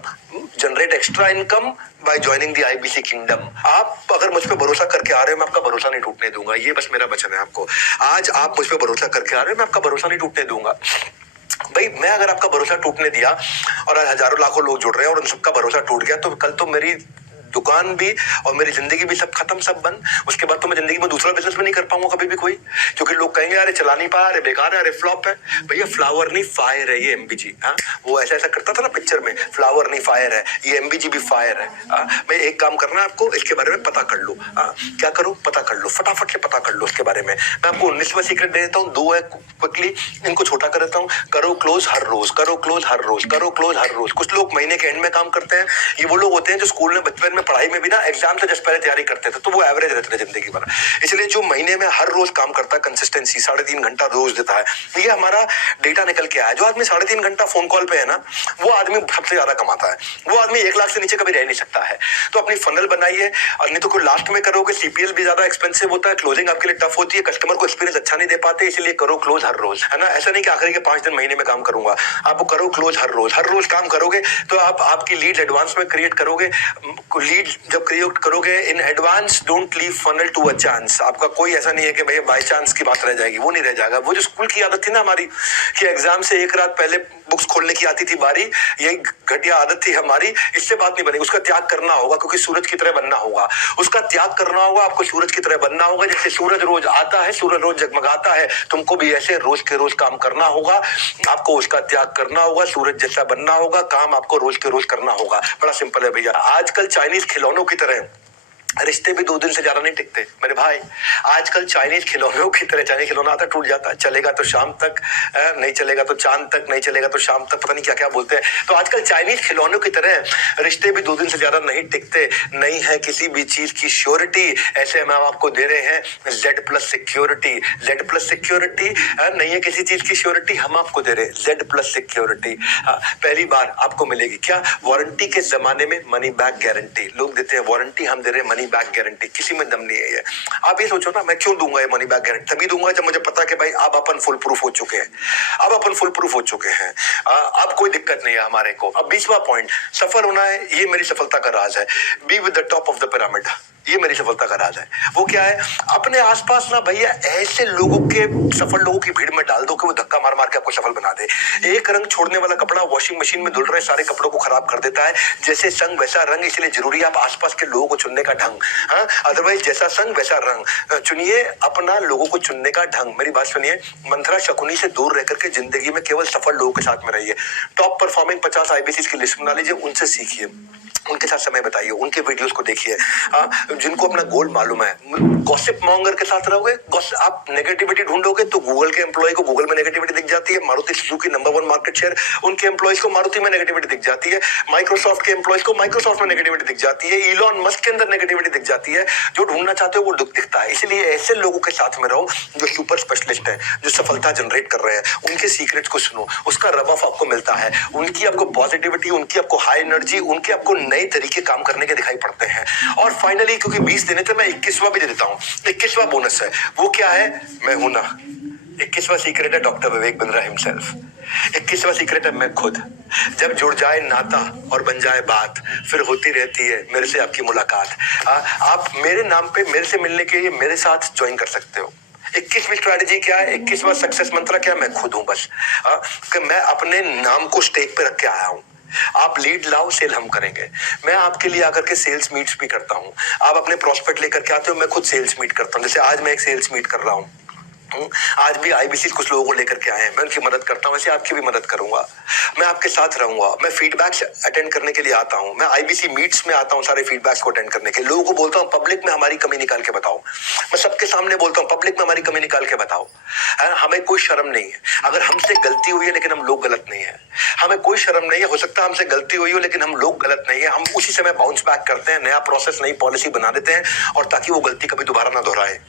generate extra income by joining the IBC kingdom. आप अगर मुझ पे भरोसा करके आ रहे हो, मैं आपका भरोसा नहीं टूटने दूंगा। ये बस मेरा वचन है आपको। आज आप मुझ पे भरोसा करके आ रहे हो, मैं आपका भरोसा नहीं टूटने दूंगा। भाई मैं अगर आपका भरोसा टूटने दिया और आज हजारों लाखों लोग जुड़ रहे हैं और उन सबका भरोसा टूट गया, तो कल तो मेरी दुकान भी और मेरी जिंदगी भी सब खत्म, सब बंद। उसके बाद तो मैं जिंदगी में दूसरा बिजनेस भी नहीं कर पाऊंगा कभी भी कोई, क्योंकि लोग कहेंगे अरे चला नहीं पा, अरे बेकार है, अरे फ्लॉप है। भैया फ्लावर नहीं फायर है ये एमबीजी। वो ऐसा ऐसा करता था ना पिक्चर में, फ्लावर नहीं फायर है, ये एमबीजी भी फायर है। मैं एक काम करना है आपको, इसके बारे में पता कर लो। क्या करो, पता कर लो, फटाफट से पता कर लो इसके बारे में। मैं आपको 19वां सीक्रेट दे देता हूँ, 2 है, क्विकली इनको छोटा कर देता हूँ। करो क्लोज हर रोज, करो क्लोज हर रोज, करो क्लोज हर रोज। कुछ लोग महीने के एंड में काम करते हैं। ये वो लोग होते हैं जो स्कूल में बचपन में पढ़ाई में भी ना एग्जाम से जस्ट पहले तैयारी करते थे, तो वो एवरेज रहते थे जिंदगी भर। इसलिए जो महीने में हर रोज काम करता है, कंसिस्टेंसी 3.5 घंटा रोज देता है, ये हमारा डेटा निकल के आया। जो आदमी 3.5 घंटा फोन कॉल पे है ना, वो आदमी सबसे ज्यादा कमाता है। वो आदमी 1 लाख से नीचे कभी रह नहीं सकता है। तो अपनी फनल बनाइए, और नहीं तो कोई लास्ट में करोगे, सीपीएल भी ज्यादा एक्सपेंसिव होता है, क्लोजिंग आपके लिए टफ होती है, कस्टमर को एक्सपीरियंस अच्छा नहीं दे पाते। इसलिए करो क्लोज हर रोज, है ना। ऐसा नहीं कि आखिरी के 5 दिन महीने में काम करूंगा, आप करो क्लोज हर रोज। हर रोज काम करोगे तो आप आपकी लीड एडवांस में क्रिएट करोगे। लीड जब क्रिएट करोगे in advance, don't leave funnel to a chance. आपका कोई ऐसा नहीं है कि भैया बाय चांस की बात रह जाएगी, वो नहीं रह जाएगा। वो जो स्कूल की आदत थी ना हमारी, कि एग्जाम से 1 रात पहले बुक्स खोलने की आती थी बारी, यही घटिया आदत थी हमारी। इससे बात नहीं बनेगी, उसका त्याग करना होगा, क्योंकि सूरज की तरह बनना होगा। उसका त्याग करना होगा, आपको सूरज की तरह बनना होगा। जैसे सूरज रोज आता है, सूरज रोज जगमगाता है, तुमको भी ऐसे रोज के रोज काम करना होगा। आपको उसका त्याग करना होगा, सूरज जैसा बनना होगा, काम आपको रोज के रोज करना होगा। बड़ा सिंपल है भैया। आजकल चाइनीज खिलौनों की तरह रिश्ते भी 2 दिन से ज्यादा नहीं टिकते मेरे भाई। आजकल चाइनीज खिलौनों की तरह, चाइनीज खिलौना आता टूट जाता है, चलेगा तो शाम तक, नहीं चलेगा तो चांद तक, नहीं चलेगा तो शाम तक, पता नहीं क्या क्या बोलते हैं। तो आजकल चाइनीज खिलौनों की तरह रिश्ते भी 2 दिन से ज्यादा नहीं टिकते। नहीं है किसी भी चीज की श्योरिटी, ऐसे हम आपको दे रहे हैं Z+ सिक्योरिटी। Z+ सिक्योरिटी नहीं है किसी चीज की श्योरिटी, हम आपको दे रहे हैं Z+ सिक्योरिटी। पहली बार आपको मिलेगी क्या, वारंटी के जमाने में मनी बैक गारंटी। लोग देते हैं वारंटी, हम दे रहे हैं मनी बैक गारंटी। किसी में दम नहीं है ये। आप ये सोचो ना, मैं क्यों दूंगा ये मनी बैक गारंटी? तभी दूंगा जब मुझे पता कि भाई अब अपन फुल प्रूफ हो चुके हैं, अब अपन फुल प्रूफ हो चुके हैं, अब कोई दिक्कत नहीं है हमारे को। अब 20वां पॉइंट, सफल होना है, ये मेरी सफलता का राज है। Be with the top of the pyramid, ये मेरी सफलता का राज है। वो क्या है, अपने आसपास ना भैया ऐसे लोगों के, सफल लोगों की भीड़ में डाल दो कि वो धक्का मार मार के आपको सफल बना दे। एक रंग छोड़ने वाला कपड़ा वॉशिंग मशीन में धुल रहे सारे कपड़ों को खराब कर देता है। जैसे संग वैसा रंग, इसलिए जरूरी है आप आसपास के लोगों को चुनने का ढंग। अदरवाइज जैसा संग वैसा रंग। चुनिए अपना लोगों को चुनने का ढंग। मेरी बात सुनिए, मंत्रा शकुनी से दूर रह करके जिंदगी में केवल सफल लोगों के साथ में रहिए। टॉप परफॉर्मिंग 50 आईबीसी की लिस्ट बना लीजिए, उनसे सीखिए, उनके साथ समय बताइए, उनके वीडियोस को देखिए। जिनको अपना गोल मालूम है। गॉसिप मॉन्गर के साथ रहोगे, आप नेगेटिविटी ढूंढोगे तो गूगल के एम्प्लॉय को गूगल में नेगेटिविटी दिख जाती है। Maruti Suzuki number 1 market share, उनके एम्प्लॉयज को मारुति में नेगेटिविटी दिख जाती है। माइक्रोसॉफ्ट के एम्प्लॉयज को माइक्रोसॉफ्ट में नेगेटिविटी दिख जाती है। इलॉन मस्क के अंदर नेगेटिविटी दिख जाती है। जो ढूंढना चाहते हो वो दिखता है। इसलिए ऐसे लोगों के साथ में रहो जो सुपर स्पेशलिस्ट है, जो सफलता जनरेट कर रहे हैं। उनके सीक्रेट्स को सुनो, उसका रब ऑफ आपको मिलता है। उनकी आपको पॉजिटिविटी, उनकी आपको हाई एनर्जी, उनके आपको नए तरीके काम करने के दिखाई पड़ते हैं। और फाइनली, क्योंकि 20 दिन है तो मैं 21वां भी दे देता हूं। 21वां बोनस है। वो क्या है, मैं हूं ना। 21वां सीक्रेट है doctor Vivek Bindra himself. 21वां secret है मैं खुद। जब जुड़ जाए नाता और बन जाए बात, फिर होती रहती है मेरे से आपकी मुलाकात। आप मेरे नाम पे मेरे से मिलने के लिए मेरे साथ ज्वाइन कर सकते हो। 21वीं स्ट्रैटेजी क्या है, 21वां सक्सेस मंत्र क्या है, मैं खुद हूं बस। कि मैं अपने नाम को स्टेक पे रख के आया हूं। आप लीड लाओ, सेल हम करेंगे। मैं आपके लिए आकर के सेल्स मीट्स भी करता हूं। आप अपने प्रोस्पेक्ट लेकर के आते हो, मैं खुद सेल्स मीट करता हूं। जैसे आज मैं एक सेल्स मीट कर रहा हूं। आज भी आईबीसी कुछ लोगों को लेकर के आए हैं, मैं उनकी मदद करता हूं, वैसे आपकी भी मदद करूंगा। मैं आपके साथ रहूंगा। मैं फीडबैक्स अटेंड करने के लिए आता हूं। मैं आईबीसी मीट्स में आता हूं सारे फीडबैक्स को अटेंड करने के। लोगों को बोलता हूं पब्लिक में हमारी कमी निकाल के बताओ। मैं सबके सामने बोलता हूं पब्लिक में हमारी कमी निकाल के बताओ। हमें कोई शर्म नहीं है। अगर हमसे गलती हुई है लेकिन हम लोग गलत नहीं है, हमें कोई शर्म नहीं है। हो सकता है हमसे गलती हुई हो लेकिन हम लोग गलत नहीं है। हम उसी समय बाउंस बैक करते हैं, नया प्रोसेस, नई पॉलिसी बना देते हैं, और ताकि वो गलती कभी दोबारा ना दोहराए।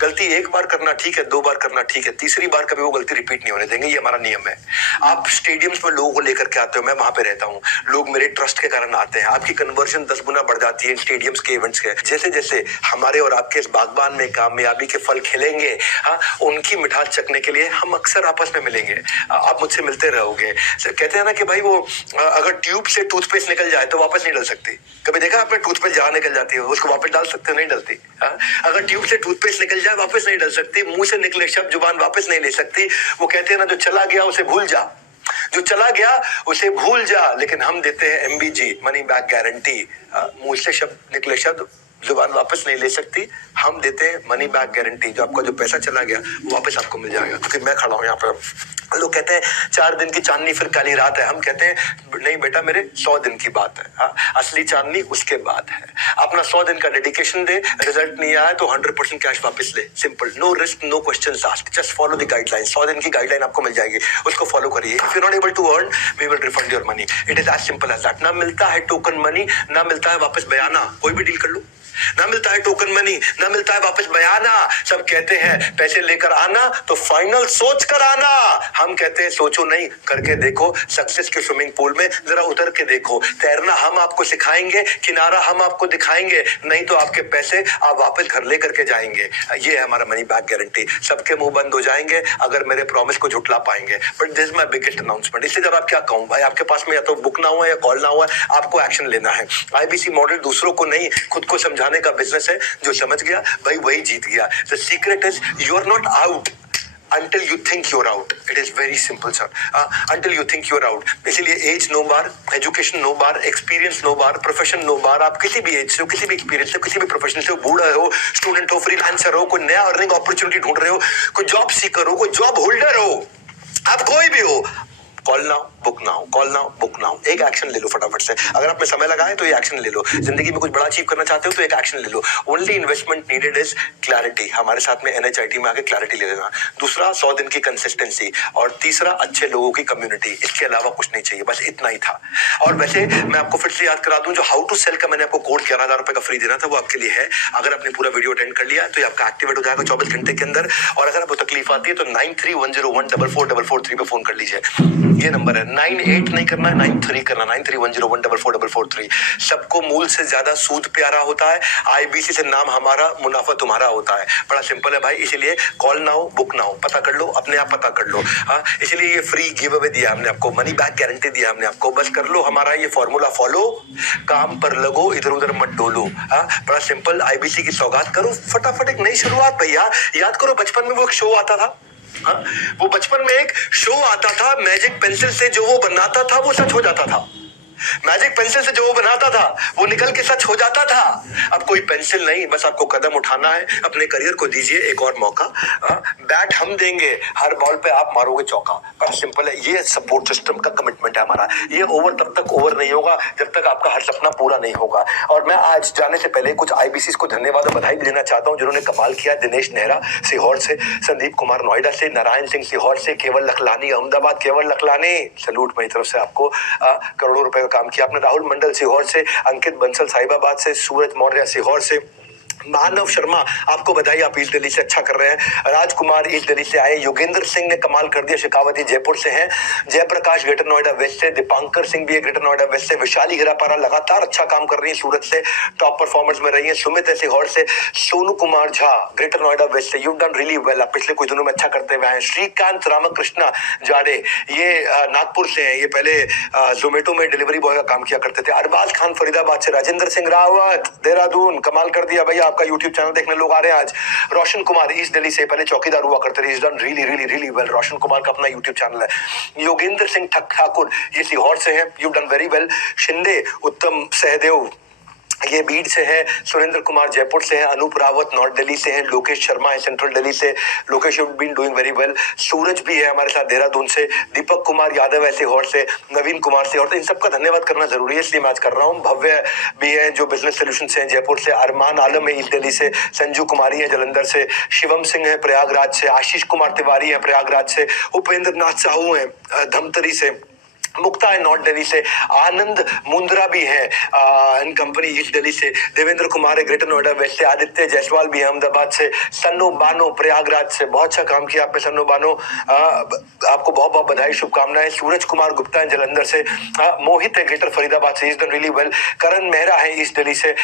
गलती एक बार करना ठीक है, 2 बार बार करना ठीक है, तीसरी बार कभी वो गलती रिपीट नहीं होने देंगे, ये हमारा नियम है। आप स्टेडियम्स में लोगों को लेकर के आते हो, मैं वहां पे रहता हूँ, लोग मेरे ट्रस्ट के कारण आते हैं, आपकी कन्वर्जन 10 गुना बढ़ जाती है स्टेडियम्स के इवेंट्स के। जैसे जैसे हमारे और आपके इस बागबान में कामयाबी के फल खिलेंगे, हाँ, उनकी मिठास चखने के लिए हम अक्सर आपस में मिलेंगे, आप मुझसे मिलते रहोगे। कहते हैं ना कि भाई वो अगर ट्यूब से टूथपेस्ट निकल जाए तो वापस नहीं डल सकती। कभी देखा आपने टूथपेस्ट जहां निकल जाती है उसको वापस डाल सकते हो? नहीं डलती। अगर ट्यूब से टूथपेस्ट निकल जाए वापस नहीं डल सकती, मुंह से निकले शब्द जुबान वापस नहीं ले सकती। वो कहते हैं ना, जो चला गया उसे भूल जा, जो चला गया उसे भूल जा, लेकिन हम देते हैं MBG, मनी बैक गारंटी। मुंह से शब्द निकले शब्द जुबान वापस नहीं ले सकती, हम देते हैं मनी बैक गारंटी। जो आपका जो पैसा चला गया वो वापस आपको मिल जाएगा। क्योंकि मैं खड़ा हूं यहाँ पे, लोग कहते हैं 4 दिन की चांदनी फिर काली रात है, हम कहते हैं नहीं बेटा मेरे 100 दिन की बात है। हाँ, असली चांदनी उसके बाद है। अपना 100 दिन का डेडिकेशन दे, रिजल्ट नहीं आया तो 100% कैश वापस ले। Simple, no risk, no questions asked, just follow the guideline. 100 दिन की गाइडलाइन आपको मिल जाएगी, उसको फॉलो करिए। If you not able to earn, we will refund your money. It is as simple as that. ना मिलता है टोकन मनी, ना मिलता है वापस बयाना, कोई भी डील कर लो, ना मिलता है टोकन मनी, ना मिलता है वापस बयाना। सब कहते हैं पैसे लेकर आना तो फाइनल सोच कर आना, हम कहते हैं सोचो नहीं, करके देखो। सक्सेस के स्विमिंग पूल में जरा उतर के देखो, तैरना हम आपको सिखाएंगे, किनारा हम आपको दिखाएंगे, नहीं तो आपके पैसे आप वापस घर लेकर के जाएंगे। ये है हमारा मनी बैक गारंटी। सबके मुंह बंद हो जाएंगे अगर मेरे प्रॉमिस को झुटला पाएंगे। But this is my biggest announcement. इसलिए जब आप क्या कहूं भाई, आपके पास में या तो बुक ना हुआ या कॉल ना हुआ, आपको एक्शन लेना है। IBC मॉडल दूसरों को नहीं, खुद को समझाने का बिजनेस है। जो समझ गया भाई वही जीत गया। The secret is you are not out until you think you're out. It is very simple, sir. Until you think you're out. इसलिए एज नो बार, एजुकेशन नो बार, एक्सपीरियंस नो बार, प्रोफेशन नो बार। आप किसी भी एज से हो, किसी भी experience से, किसी भी प्रोफेशन से हो, बूढ़ा हो, स्टूडेंट हो, फ्रीलांसर हो, कोई नया अर्निंग अपॉर्चुनिटी ढूंढ रहे हो, कोई जॉब सीकर हो, कोई जॉब होल्डर हो, आप कोई भी हो, call now book now, call now book now. एक एक्शन ले लो फटाफट से। अगर आप में समय लगाए तो ये एक्शन ले लो। जिंदगी में कुछ बड़ा अचीव करना चाहते हो तो एक एक्शन ले लो। Only investment needed is clarity. हमारे साथ में NHIT में आके क्लैरिटी ले लेना। दूसरा 100 दिन की कंसिस्टेंसी, और तीसरा अच्छे लोगों की कम्युनिटी। इसके अलावा कुछ नहीं चाहिए, बस इतना ही था। और वैसे मैं आपको फिर से याद करा दूं, जो हाउ टू सेल का मैंने आपको कोड 11,000 रुपए का फ्री देना था वो आपके लिए है। अगर आपने पूरा वीडियो अटेंड कर लिया तो ये आपका एक्टिवेट हो जाएगा 24 घंटे के अंदर। और अगर आपको तकलीफ आती है तो 9310144443 पे फोन कर लीजिए। ये नंबर है, 98 नहीं करना है, 93 करना, 9310144443। सबको मूल से ज्यादा सूद प्यारा होता है। IBC से नाम हमारा, मुनाफा तुम्हारा होता है। बड़ा सिंपल है भाई। इसीलिए कॉल नाउ बुक नाउ, पता कर लो, अपने आप पता कर लो। हाँ, इसलिए ये फ्री गिव अवे दिया हमने आपको, मनी बैक गारंटी दिया हमने आपको। बस कर लो हमारा ये फॉर्मूला फॉलो, काम पर लगो, इधर उधर मत डोलो। हाँ, बड़ा सिंपल। IBC की सौगात करो, फटाफट एक नई शुरुआत भैया। याद करो बचपन में वो एक शो आता था, हाँ, वो बचपन में एक शो आता था, मैजिक पेंसिल से जो वो बनाता था वो सच हो जाता था। मैजिक पेंसिल से जो वो बनाता था वो निकल के सच हो जाता था। अब कोई पेंसिल नहीं, बस आपको कदम उठाना है। अपने करियर को दीजिए एक और मौका। बैट हम देंगे, हर बॉल पे आप मारोगे चौका। बड़ा सिंपल है। ये सपोर्ट सिस्टम का कमिटमेंट है हमारा। ये ओवर तब तक ओवर नहीं होगा जब तक आपका हर सपना पूरा नहीं होगा। और मैं आज जाने से पहले कुछ IBC को धन्यवाद और बधाई देना चाहता हूँ जिन्होंने कमाल किया। दिनेश नेहरा सीहोर से, संदीप कुमार नोएडा से, नारायण सिंह सीहोर से, केवल लखलानी अहमदाबाद। केवल लखलानी, सैल्यूट मेरी तरफ से आपको। करोड़ों रुपए काम किया आपने। राहुल मंडल सीहोर से, अंकित बंसल साहिबाबाद से, सूरज मौर्य सीहोर से, मानव शर्मा आपको बधाई, आप ईस्ट दिल्ली से अच्छा कर रहे हैं। राजकुमार ईस्ट दिल्ली से आए। योगेंद्र सिंह ने कमाल कर दिया, शेखावती जयपुर से हैं। जयप्रकाश ग्रेटर नोएडा वेस्ट से, दीपांकर सिंह भी ग्रेटर नोएडा वेस्ट से। विशाली हिरापारा लगातार अच्छा काम कर रही है, सूरत से टॉप परफॉर्मेंस में रही है। सुमित है सीहोर से। सोनू कुमार झा ग्रेटर नोएडा वेस्ट से, यू डन रियली वेल, आप पिछले कुछ दिनों में अच्छा करते हुए आए। श्रीकांत रामकृष्णा जाड़े, ये नागपुर से हैं, ये पहले जोमेटो में डिलीवरी बॉय का काम किया करते थे। अरबाज खान फरीदाबाद से। राजेंद्र सिंह रावत देहरादून, कमाल कर दिया भैया, आपका YouTube चैनल देखने लोग आ रहे हैं आज। रोशन कुमार ईस्ट दिल्ली से, पहले चौकीदार हुआ करते थे, is done really really really well. Roshan Kumar का अपना YouTube चैनल है। योगेंद्र सिंह ठाकुर ये सीहोर से हैं, you done very well. Shinde उत्तम सहदेव ये बीड से है। सुरेंद्र कुमार जयपुर से है। अनूप रावत नॉर्थ दिल्ली से है। लोकेश शर्मा है सेंट्रल दिल्ली से, Lokesh you been doing very well. Suraj भी है हमारे साथ देहरादून से। दीपक कुमार यादव है सीहोर से, नवीन कुमार से। और तो इन सबका धन्यवाद करना जरूरी है इसलिए मैं आज कर रहा हूँ। भव्य भी है जो बिजनेस सोल्यूशन से है जयपुर से। अरमान आलम है ईस्ट दिल्ली से। संजू कुमारी है जलंधर से। शिवम सिंह है प्रयागराज से। आशीष कुमार तिवारी है प्रयागराज से। उपेंद्र नाथ साहू है धमतरी से। मुक्ता है नॉर्थ दिल्ली से, आनंद मुंद्रा भी है इन कंपनी ईस्ट दिल्ली से, देवेंद्र कुमार है ग्रेटर नोएडा वेस्ट से, आदित्य जायसवाल भी अहमदाबाद से, सन्नू बानो प्रयागराज से, बहुत अच्छा काम किया आपने सन्नू बानो, आपको बहुत बहुत बधाई शुभकामनाएं। सूरज कुमार गुप्ता है जलंधर से, मोहित है ग्रेटर फरीदाबाद से, इज डन रियली वेल, करण मेहरा है ईस्ट दिल्ली से,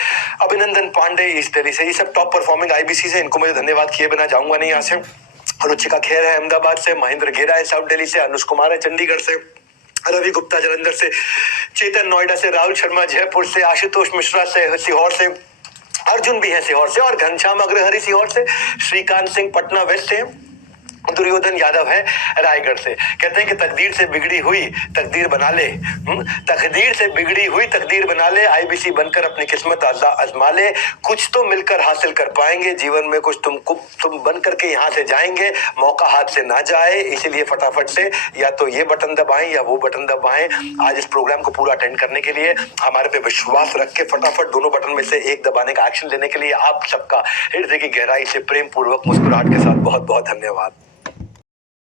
अभिनंदन पांडे ईस्ट दिल्ली से, ये सब टॉप परफॉर्मिंग आईबीसी से, इनको मुझे धन्यवाद किए बिना जाऊंगा नहीं यहाँ से। रुचिका खेर है अहमदाबाद से, महेंद्र घेरा है साउथ दिल्ली से, अनुष कुमार है चंडीगढ़ से, रवि गुप्ता जलंधर से, चेतन नोएडा से, राहुल शर्मा जयपुर से, आशुतोष मिश्रा से सीहोर से, अर्जुन भी है सीहोर से, और घनश्याम अग्रहरि सीहोर से, श्रीकांत सिंह पटना वेस्ट से, दुर्योधन यादव है रायगढ़ से। कहते हैं कि तकदीर से बिगड़ी हुई तकदीर बना ले, तकदीर से बिगड़ी हुई तकदीर बना ले, आईबीसी बनकर अपनी किस्मत आजमा ले, कुछ तो मिलकर हासिल कर पाएंगे जीवन में, कुछ तुम बन करके यहाँ से जाएंगे, मौका हाथ से ना जाए, इसीलिए फटाफट से या तो ये बटन दबाएं या वो बटन दबाएं। आज इस प्रोग्राम को पूरा अटेंड करने के लिए, हमारे पे विश्वास रख के फटाफट दोनों बटन में से एक दबाने का एक्शन लेने के लिए आप सबका हृदय की गहराई से प्रेम पूर्वक मुस्कुराहट के साथ बहुत बहुत धन्यवाद।